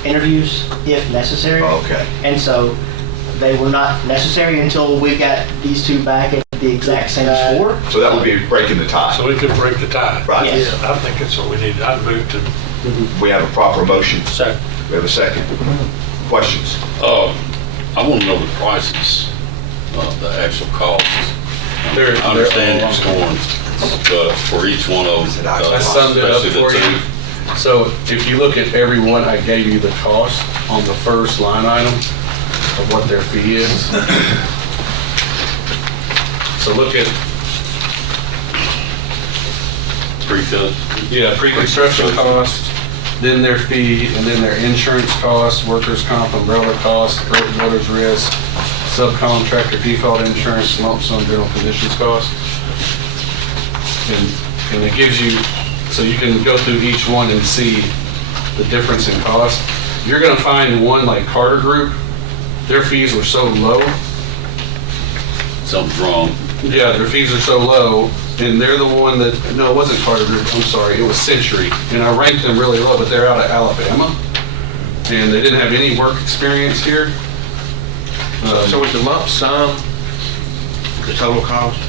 interviews if necessary. Okay. And so they were not necessary until we got these two back at the exact same score. So that would be breaking the tie. So we could break the tie. Right. Yes. I think that's what we need. I'd move to. We have a proper motion. Second. We have a second. Questions? I want to know the prices, the actual costs. They're I understand all you're scoring for each one of them. I summed it up especially for the you. two. So if you look at every one, I gave you the cost on the first line item of what their fee is. So look at, Pre-cut. pre-construction cost, then their fee, and then their insurance cost, workers' comp, umbrella cost, builder's risk, subcontractor default insurance, lump sum general conditions cost. And it gives you, so you can go through each one and see the difference in cost. You're gonna find one like Carter Group, their fees were so low. Something's wrong. Yeah, their fees are so low, and they're the one that, no, it wasn't Carter Group, I'm sorry, it was Century. And I ranked them really low, but they're out of Alabama, and they didn't have any work experience here. So with the lump sum, the total cost?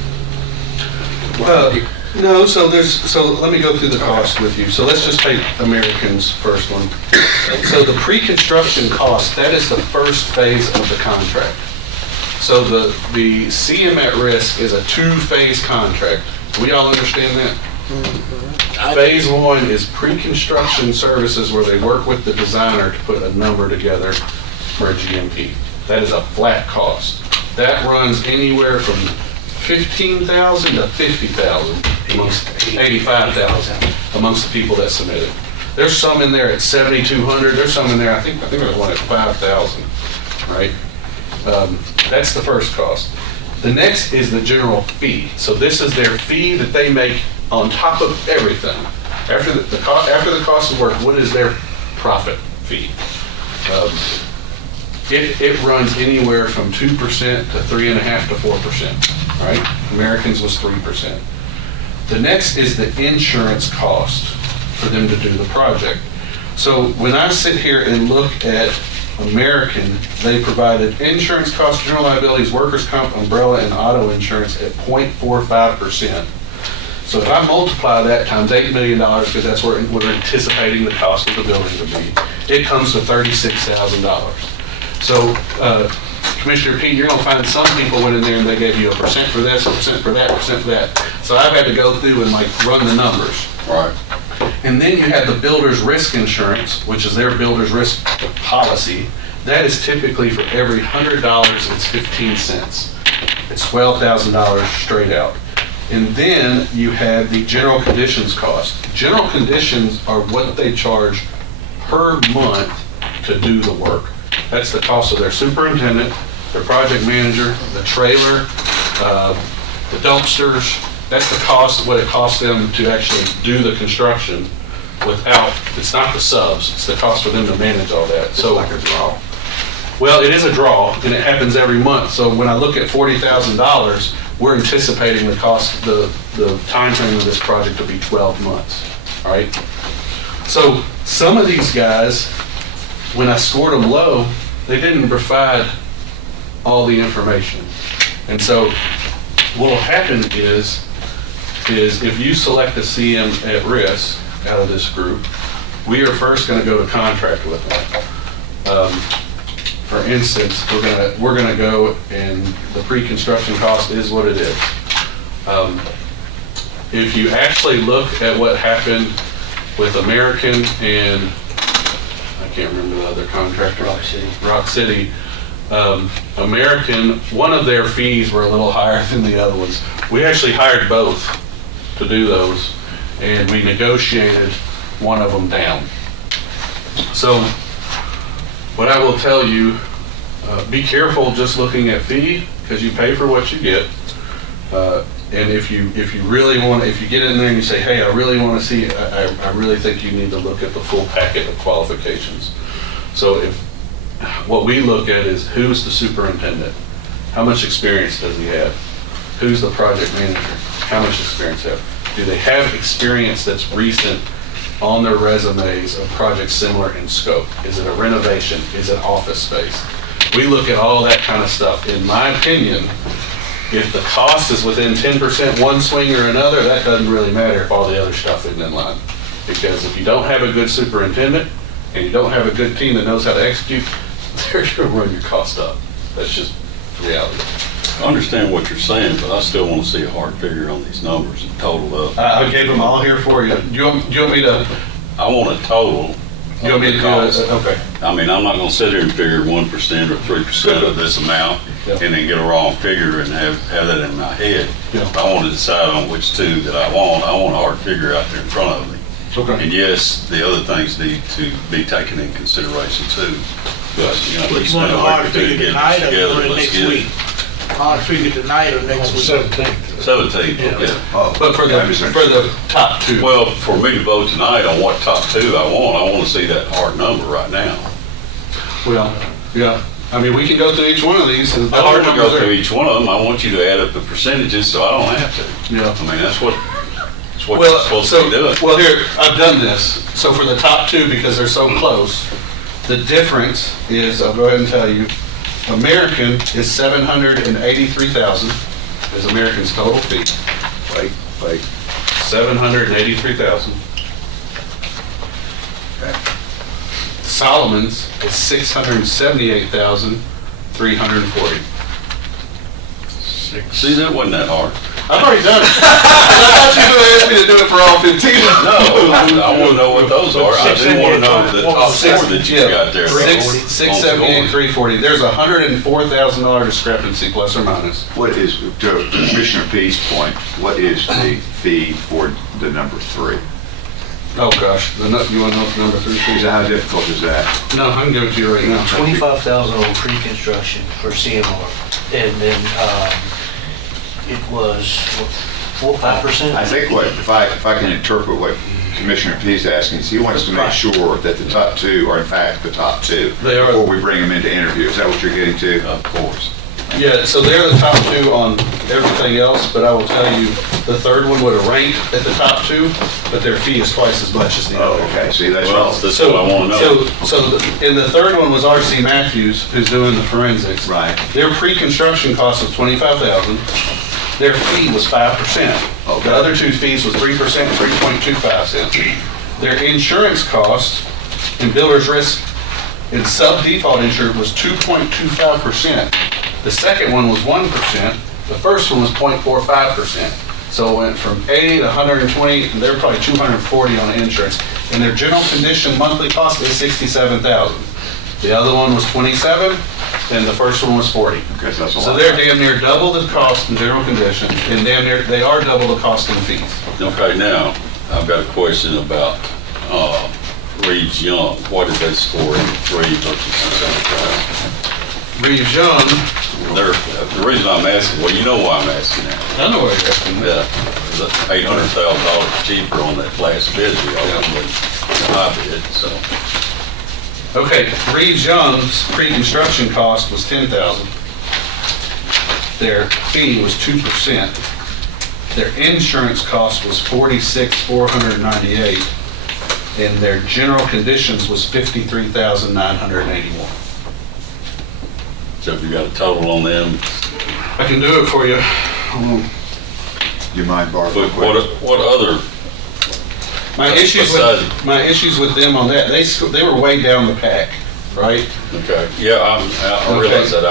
No, so let me go through the cost with you. So let's just take American's first one. So the pre-construction cost, that is the first phase of the contract. So the CM at risk is a two-phase contract. We all understand that? Phase one is pre-construction services where they work with the designer to put a number together for a GMP. That is a flat cost. That runs anywhere from $15,000 to $50,000, amongst $85,000 amongst the people that submitted. There's some in there at $7,200. There's some in there. I think there's one at $5,000. Right? That's the first cost. The next is the general fee. So this is their fee that they make on top of everything. After the cost of work, what is their profit fee? It runs anywhere from 2% to 3.5% to 4%, right? Americans was 3%. The next is the insurance cost for them to do the project. So when I sit here and look at American, they provided insurance costs, general liabilities, workers' comp, umbrella, and auto insurance at 0.45%. So if I multiply that times $8 million, because that's where we're anticipating the cost of the building to be, it comes to $36,000. So, Commissioner Pete, you're gonna find some people went in there and they gave you a percent for this, a percent for that, percent for that. So I've had to go through and like run the numbers. Right. And then you have the builder's risk insurance, which is their builder's risk policy. That is typically for every $100, it's 15 cents. It's $12,000 straight out. And then you have the general conditions cost. General conditions are what they charge per month to do the work. That's the cost of their superintendent, their project manager, the trailer, the dumpsters. That's the cost, what it costs them to actually do the construction without, it's not the subs, it's the cost for them to manage all that. So Like a draw. Well, it is a draw, and it happens every month. So when I look at $40,000, we're anticipating the cost, the time frame of this project to be 12 months, all right? So some of these guys, when I scored them low, they didn't provide all the information. And so what will happen is if you select a CM at risk out of this group, we are first going to go to contract with them. For instance, we're gonna go, and the pre-construction cost is what it is. If you actually look at what happened with American and I can't remember the other contractor. Rock City. American, one of their fees were a little higher than the other ones. We actually hired both to do those, and we negotiated one of them down. So what I will tell you, be careful just looking at fee, because you pay for what you get. And if you really want, if you get in there and you say, hey, I really want to see, I really think you need to look at the full packet of qualifications. So what we look at is, who's the superintendent? How much experience does he have? Who's the project manager? How much experience have? Do they have experience that's recent on their resumes of projects similar in scope? Is it a renovation? Is it office space? We look at all that kind of stuff. In my opinion, if the cost is within 10% one swing or another, that doesn't really matter if all the other stuff isn't in line. Because if you don't have a good superintendent and you don't have a good team that knows how to execute, they're going to run your cost up. That's just reality. I understand what you're saying, but I still want to see a hard figure on these numbers and total up. I gave them all here for you. Do you want me to? I want a total. You want me to do it? Okay. I mean, I'm not going to sit here and figure 1% or 3% of this amount and then get a wrong figure and have that in my head. Yeah. I want to decide on which two that I want. I want a hard figure out there in front of me. Okay. And yes, the other things need to be taken in consideration too. But, you know, But we you want spend a a hard week or two figure getting tonight this or you together. want it Let's next get week? Hard figure tonight or next week? 17th. 17, yeah. Oh, But for the top two. Well, for me to vote tonight on what top two I want to see that hard number right now. Well, yeah. I mean, we can go through each one of these. And the I don't hard want to numbers go through are- each one of them. I want you to add up the percentages so I don't have to. Yeah. I mean, that's what you're supposed to be doing. Well, here, I've done this. So for the top two, because they're so close, the difference is, I'll go ahead and tell you, American is 783,000 is American's total fee. Like 783,000. Okay. Solomon's is 678,340. See, that wasn't that hard. I've already done it. I thought you were going to ask me to do it for all 15. No, I want to know what those are. I do want to know the top four that you got there. 678, 340. There's a $104,000 discrepancy, plus or minus. What is, to Commissioner P's point, what is the fee for the number 3? Oh, gosh. You want to know what the number 3 is? How difficult is that? No, I can give it to you right now. 25,000 on pre-construction for CMR. And then, it was, what, 5%? I think if I can interpret what Commissioner P's asking, is he wants to make sure that the top two are in fact the top two They are. before we bring them into interview. Is that what you're getting to? Of course. Yeah, so they're the top two on everything else, but I will tell you, the third one would have ranked at the top two, but their fee is twice as much as the Oh, other. okay, see, that's Well, wrong. that's what I want to know. And the third one was RC Matthews, who's doing the forensics. Right. Their pre-construction cost was $25,000. Their fee was 5%. Okay. The other two fees was 3%, 3.25 cents. Their insurance cost and builder's risk and sub-default insurance was 2.25%. The second one was 1%. The first one was 0.45%. So it went from 80 to 120, and they're probably 240 on the insurance. And their general condition monthly cost is $67,000. The other one was 27, and the first one was 40. Okay, so that's a So lot. they're damn near double the cost in general condition, and damn near, they are double the cost in fees. Okay, now, I've got a question about Reeves Young. What did they score in 3 versus the 75? Reeves Young, The reason I'm asking, well, you know why I'm asking that. I know what you're asking. Yeah, it's $800,000 cheaper on that last bid deal than the high bid, so. Okay, Reeves Young's pre-construction cost was $10,000. Their fee was 2%. Their insurance cost was $46,498, and their general conditions was $53,981. So if you got a total on them, I can do it for you. Do you mind, Barb? but what other, My issues with them on that, they were way down the pack, right? okay, yeah, I realize that.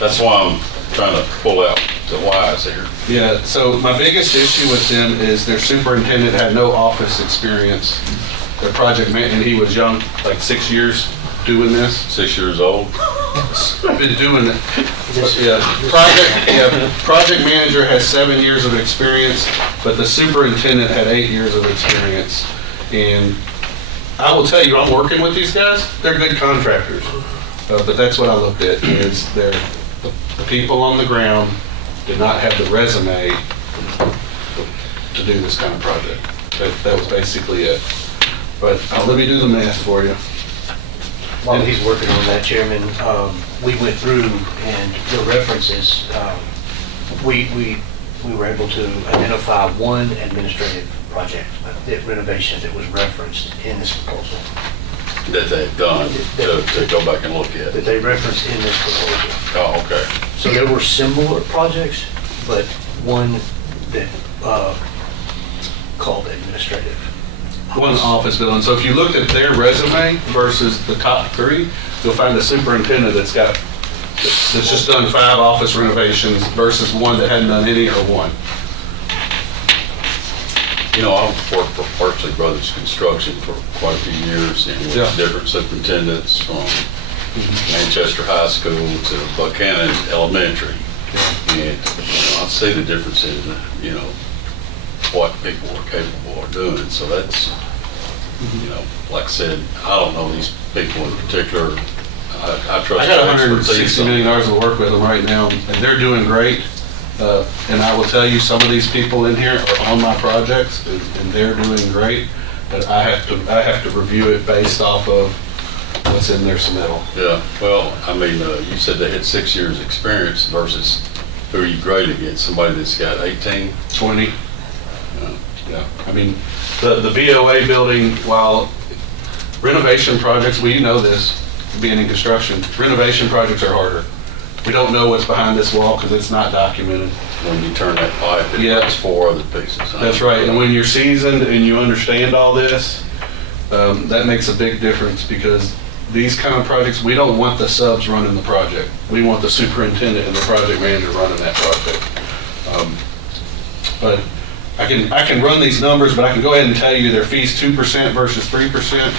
That's why I'm trying to pull out the whys here. Yeah, so my biggest issue with them is their superintendent had no office experience. Their project man, and he was young, like 6 years doing this. 6 years old? I've been doing it. Project manager has 7 years of experience, but the superintendent had 8 years of experience. And I will tell you, I'm working with these guys. They're good contractors. But that's what I looked at, is the people on the ground did not have the resume to do this kind of project. That was basically it. But let me do the math for you. While he's working on that, Chairman, we went through and the references, we were able to identify one administrative project, that renovation that was referenced in this proposal. That they've done to go back and look at. That they referenced in this proposal. Oh, okay. So there were similar projects, but one that called administrative. One office building. So if you looked at their resume versus the top three, you'll find a superintendent that's just done 5 office renovations versus one that hadn't done any or one. You know, I've worked for Parsley Brothers Construction for quite a few years, and with different superintendents from Manchester High School to Buchanan Elementary. And I see the difference in, what people are capable of doing. So that's, like I said, I don't know these people in particular. I trust. I got their $160 expertise. million of work with them right now, and they're doing great. And I will tell you, some of these people in here are on my projects, and they're doing great. But I have to review it based off of what's in their submittal. Yeah, well, I mean, you said they had 6 years' experience versus who are you grading against? Somebody that's got 18? 20. Yeah, I mean, the BOA building, while renovation projects, well, you know this, being in construction, renovation projects are harder. We don't know what's behind this wall because it's not documented. When you turn that pipe, it breaks 4 other pieces. That's right, and when you're seasoned and you understand all this, that makes a big difference, because these kind of projects, we don't want the subs running the project. We want the superintendent and the project manager running that project. But I can run these numbers, but I can go ahead and tell you their fees 2% versus 3%.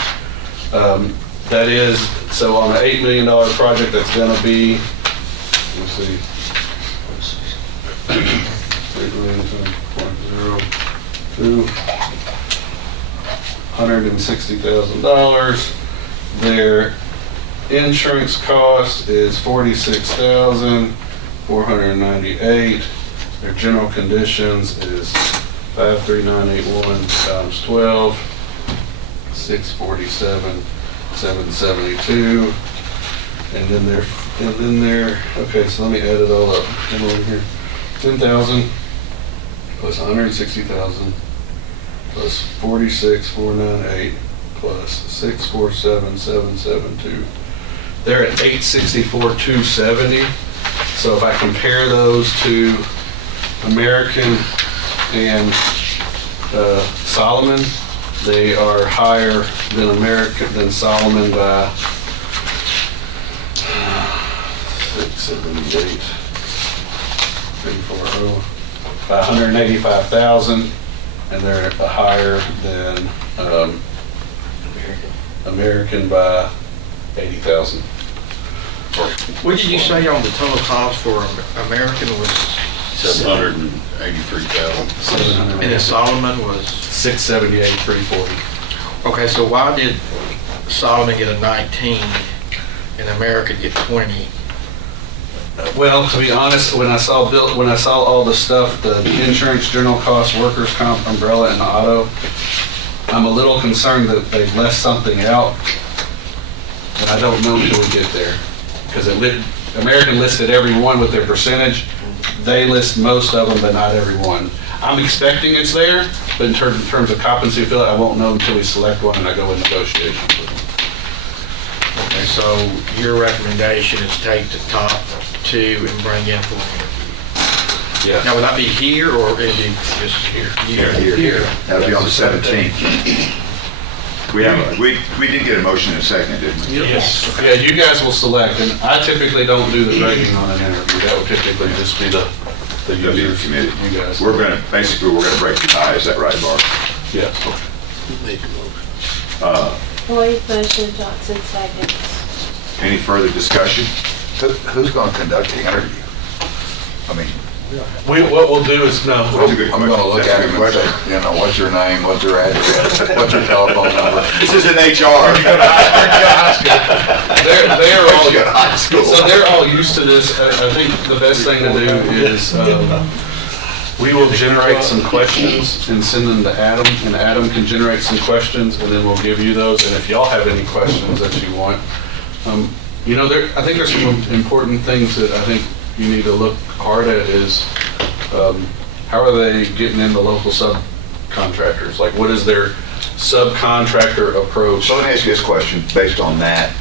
That is, so on an $8 million project, that's gonna be, let's see. $160,000. Their insurance cost is $46,498. Their general conditions is 53981 times 12, 647,772. And then their, okay, so let me add it all up. Come over here. 10,000 plus 160,000 plus 46,498 plus 647,772. They're at 864,270. So if I compare those to American and Solomon, they are higher than Solomon by 678, 340, by 185,000, and they're higher than American by 80,000. What did you say on the total cost for American was? 783,000. And then Solomon was? 678,340. Okay, so why did Solomon get a 19 and American get 20? Well, to be honest, when I saw all the stuff, the insurance, general cost, workers' comp, umbrella, and auto, I'm a little concerned that they've left something out, and I don't know until we get there. Because American listed every one with their percentage. They list most of them, but not every one. I'm expecting it's there, but in terms of competency field, I won't know until we select one and I go in negotiations with them. Okay, so your recommendation is take the top 2 and bring in for an interview. Yes. Now, would that be here or would it be just here? Here. That'll be on the 17th. We did get a motion in a second, didn't we? Yes. Yeah, you guys will select, and I typically don't do the grading on an interview. That would typically just be the users, committee. you guys. We're gonna break the tie, is that right, Barb? Yes. Boyd, motion, Johnson, seconds. Any further discussion? Who's going to conduct the interview? I mean, What we'll do is, no. I'm gonna look at him and say, you know, what's your name, what's your address, what's your telephone number? This is an HR. They're all used to this. I think the best thing to do is, we will generate some questions and send them to Adam, and Adam can generate some questions, and then we'll give you those. And if y'all have any questions that you want, you know, I think there's some important things that I think you need to look hard at is, how are they getting in the local subcontractors? Like, what is their subcontractor approach? So let me ask you this question, based on that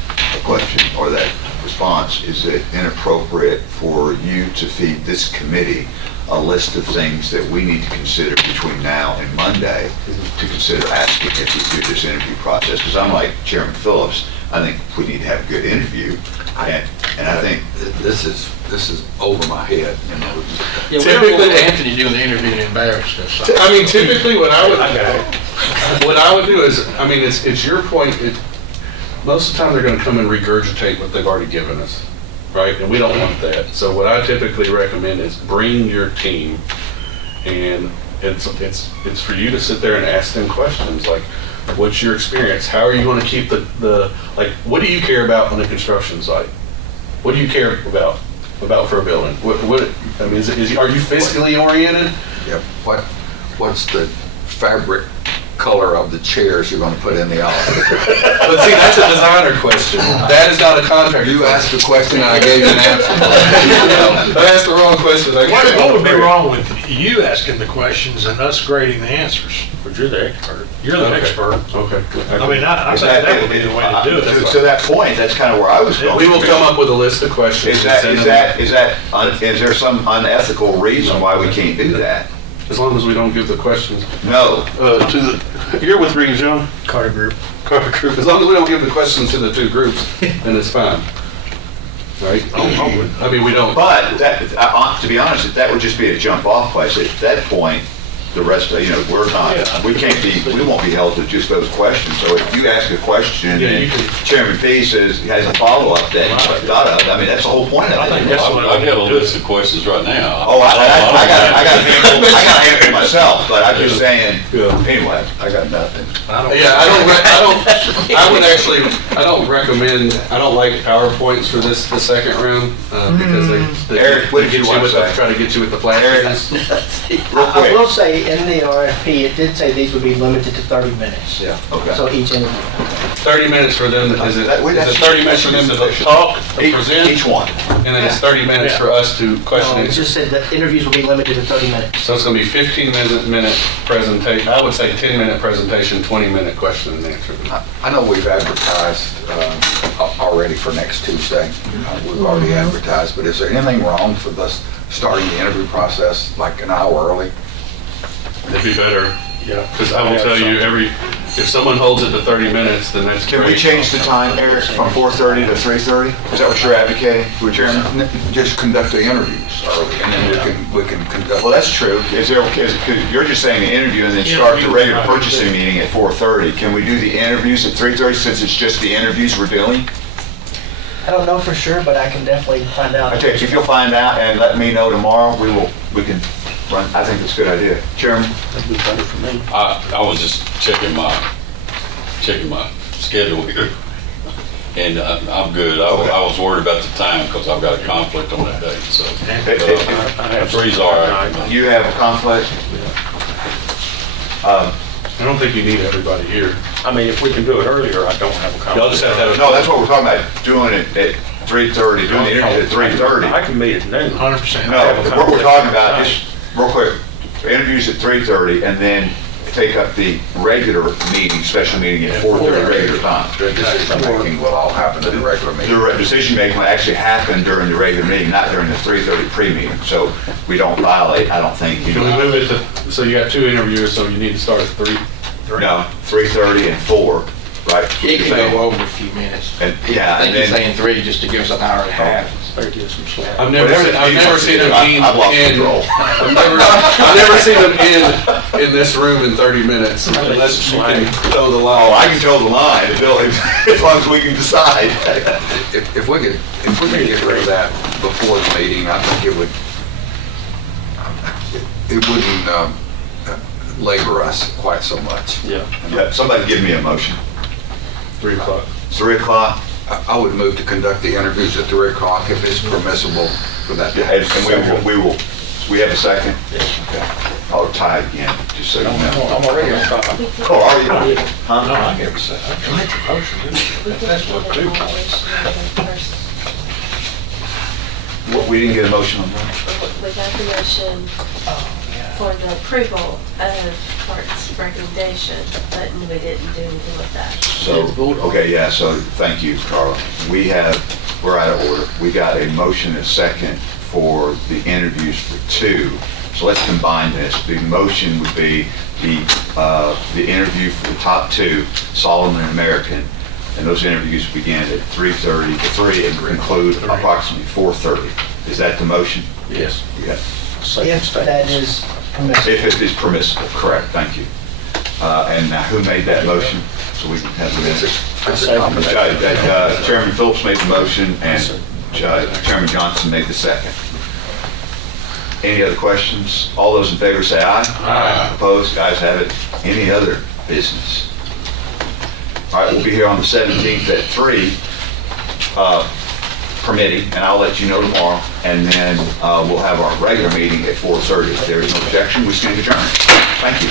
question or that response. Is it inappropriate for you to feed this committee a list of things that we need to consider between now and Monday to consider asking if we do this interview process? Because I'm like Chairman Phillips, I think we need to have a good interview. And I think this is over my head, you know. Yeah, we don't want Anthony doing the interview and embarrass us. I mean, typically what I would do is, I mean, it's your point. Most of the time they're going to come and regurgitate what they've already given us, right? And we don't want that. So what I typically recommend is bring your team, and it's for you to sit there and ask them questions like, what's your experience? How are you going to keep the like, what do you care about on a construction site? What do you care about for a building? What I mean, are you fiscally oriented? Yeah, what's the fabric color of the chairs you're gonna put in the office? But see, that's a designer question. That is not a contractor. You asked the question, and I gave you an answer. I asked the wrong question. What would be wrong with you asking the questions and us grading the answers? But you're the expert. You're the expert. Okay. I mean, I think that would be the way to do it. to that point, that's kind of where I was going. We will come up with a list of questions. Is there some unethical reason why we can't do that? As long as we don't give the questions. No. You're with Reeves, John? Carter Group. Carter Group. As long as we don't give the questions to the two groups, then it's fine. Right? I mean, we don't. But to be honest, that would just be a jump off place. At that point, the rest of, we're not, we won't be held to just those questions. So if you ask a question and Chairman P has a follow-up that you thought of, I mean, that's the whole point of it. I got a list of questions right now. Oh, I got to handle it myself, but I'm just saying, anyway. I got nothing. I don't recommend, I don't like PowerPoints for the second round, because they Eric, what did you want to say? Try to get you with the flashes. I will say in the RFP, it did say these would be limited to 30 minutes. Yeah, okay. So each interview. 30 minutes for them, is it 30 minutes for them to talk, to present? Each one. And then it's 30 minutes for us to question It and answer. just said that interviews will be limited to 30 minutes. So it's going to be 15-minute presentation, I would say 10-minute presentation, 20-minute question and answer. I know we've advertised already for next Tuesday. We've already advertised, but is there anything wrong with us starting the interview process like an hour early? It'd be better, yeah, because I will tell you, if someone holds it to 30 minutes, then that's great. Can we change the time, Eric, from 4:30 to 3:30? Is that what you're advocating, Chairman? Just conduct the interviews early, and then we can conduct. Well, that's true. Because you're just saying the interview and then start the regular purchasing meeting at 4:30. Can we do the interviews at 3:30 since it's just the interviews we're doing? I don't know for sure, but I can definitely find out. I tell you, if you'll find out and let me know tomorrow, we can run. I think it's a good idea. Chairman? That'd be better for me. I was just checking my schedule here, and I'm good. I was worried about the time because I've got a conflict on that day, so. Three's all right. You have a conflict? I don't think you need everybody here. I mean, if we can do it earlier, I don't have a comment. Y'all just have to have. No, that's what we're talking about, doing it at 3:30, doing the interview at 3:30. I can meet at noon. 100%. No, what we're talking about, just real quick, interviews at 3:30 and then take up the regular meeting, special meeting at 4:30 regular time. The decision making will all happen in the regular meeting. The decision making will actually happen during the regular meeting, not during the 3:30 pre-meeting. So we don't violate, I don't think. Can we move it to, so you got two interviewers, so you need to start at 3? No, 3:30 and 4, right? It can go over a few minutes. And, yeah, I and think he's then, saying 3 just to give us an hour and a half. Better give us some slack. I've never seen them end. I've lost control. I've never seen them end in this room in 30 minutes. Unless you can toe the line. Oh, I can tell the line, as long as we can decide. If we could get rid of that before the meeting, I think it would it wouldn't labor us quite so much. Yeah. Yeah, somebody give me a motion. 3 o'clock. 3 o'clock, I would move to conduct the interviews at 3 o'clock if it's permissible for that day. and we will, we have a second? Okay. I'll tie again, just so you know. I'm already on top. Oh, are you? No, Huh? I never said, I made the motion. That's what 2 points. We didn't get a motion on that? We got the motion for the approval of Clark's recommendation, but we didn't do anything with that. So, okay, yeah, so thank you, Carla. We're out of order. We got a motion and a second for the interviews for 2. So let's combine this. The motion would be the interview for the top 2, Solomon and American, and those interviews begin at 3:30 to 3 and conclude approximately 4:30. Is that the motion? Yes. Yeah. If that is permissible. If it is permissible, correct, thank you. And now who made that motion? So we can have the minutes. It's a combination. Chairman Phillips made the motion and Chairman Johnson made the second. Any other questions? All those in favor say aye. Aye. Opposed? Guys have it. Any other business? All right, we'll be here on the 17th at 3, permitting, and I'll let you know tomorrow. And then we'll have our regular meeting at 4:30. If there is no objection, we stand adjourned. Thank you.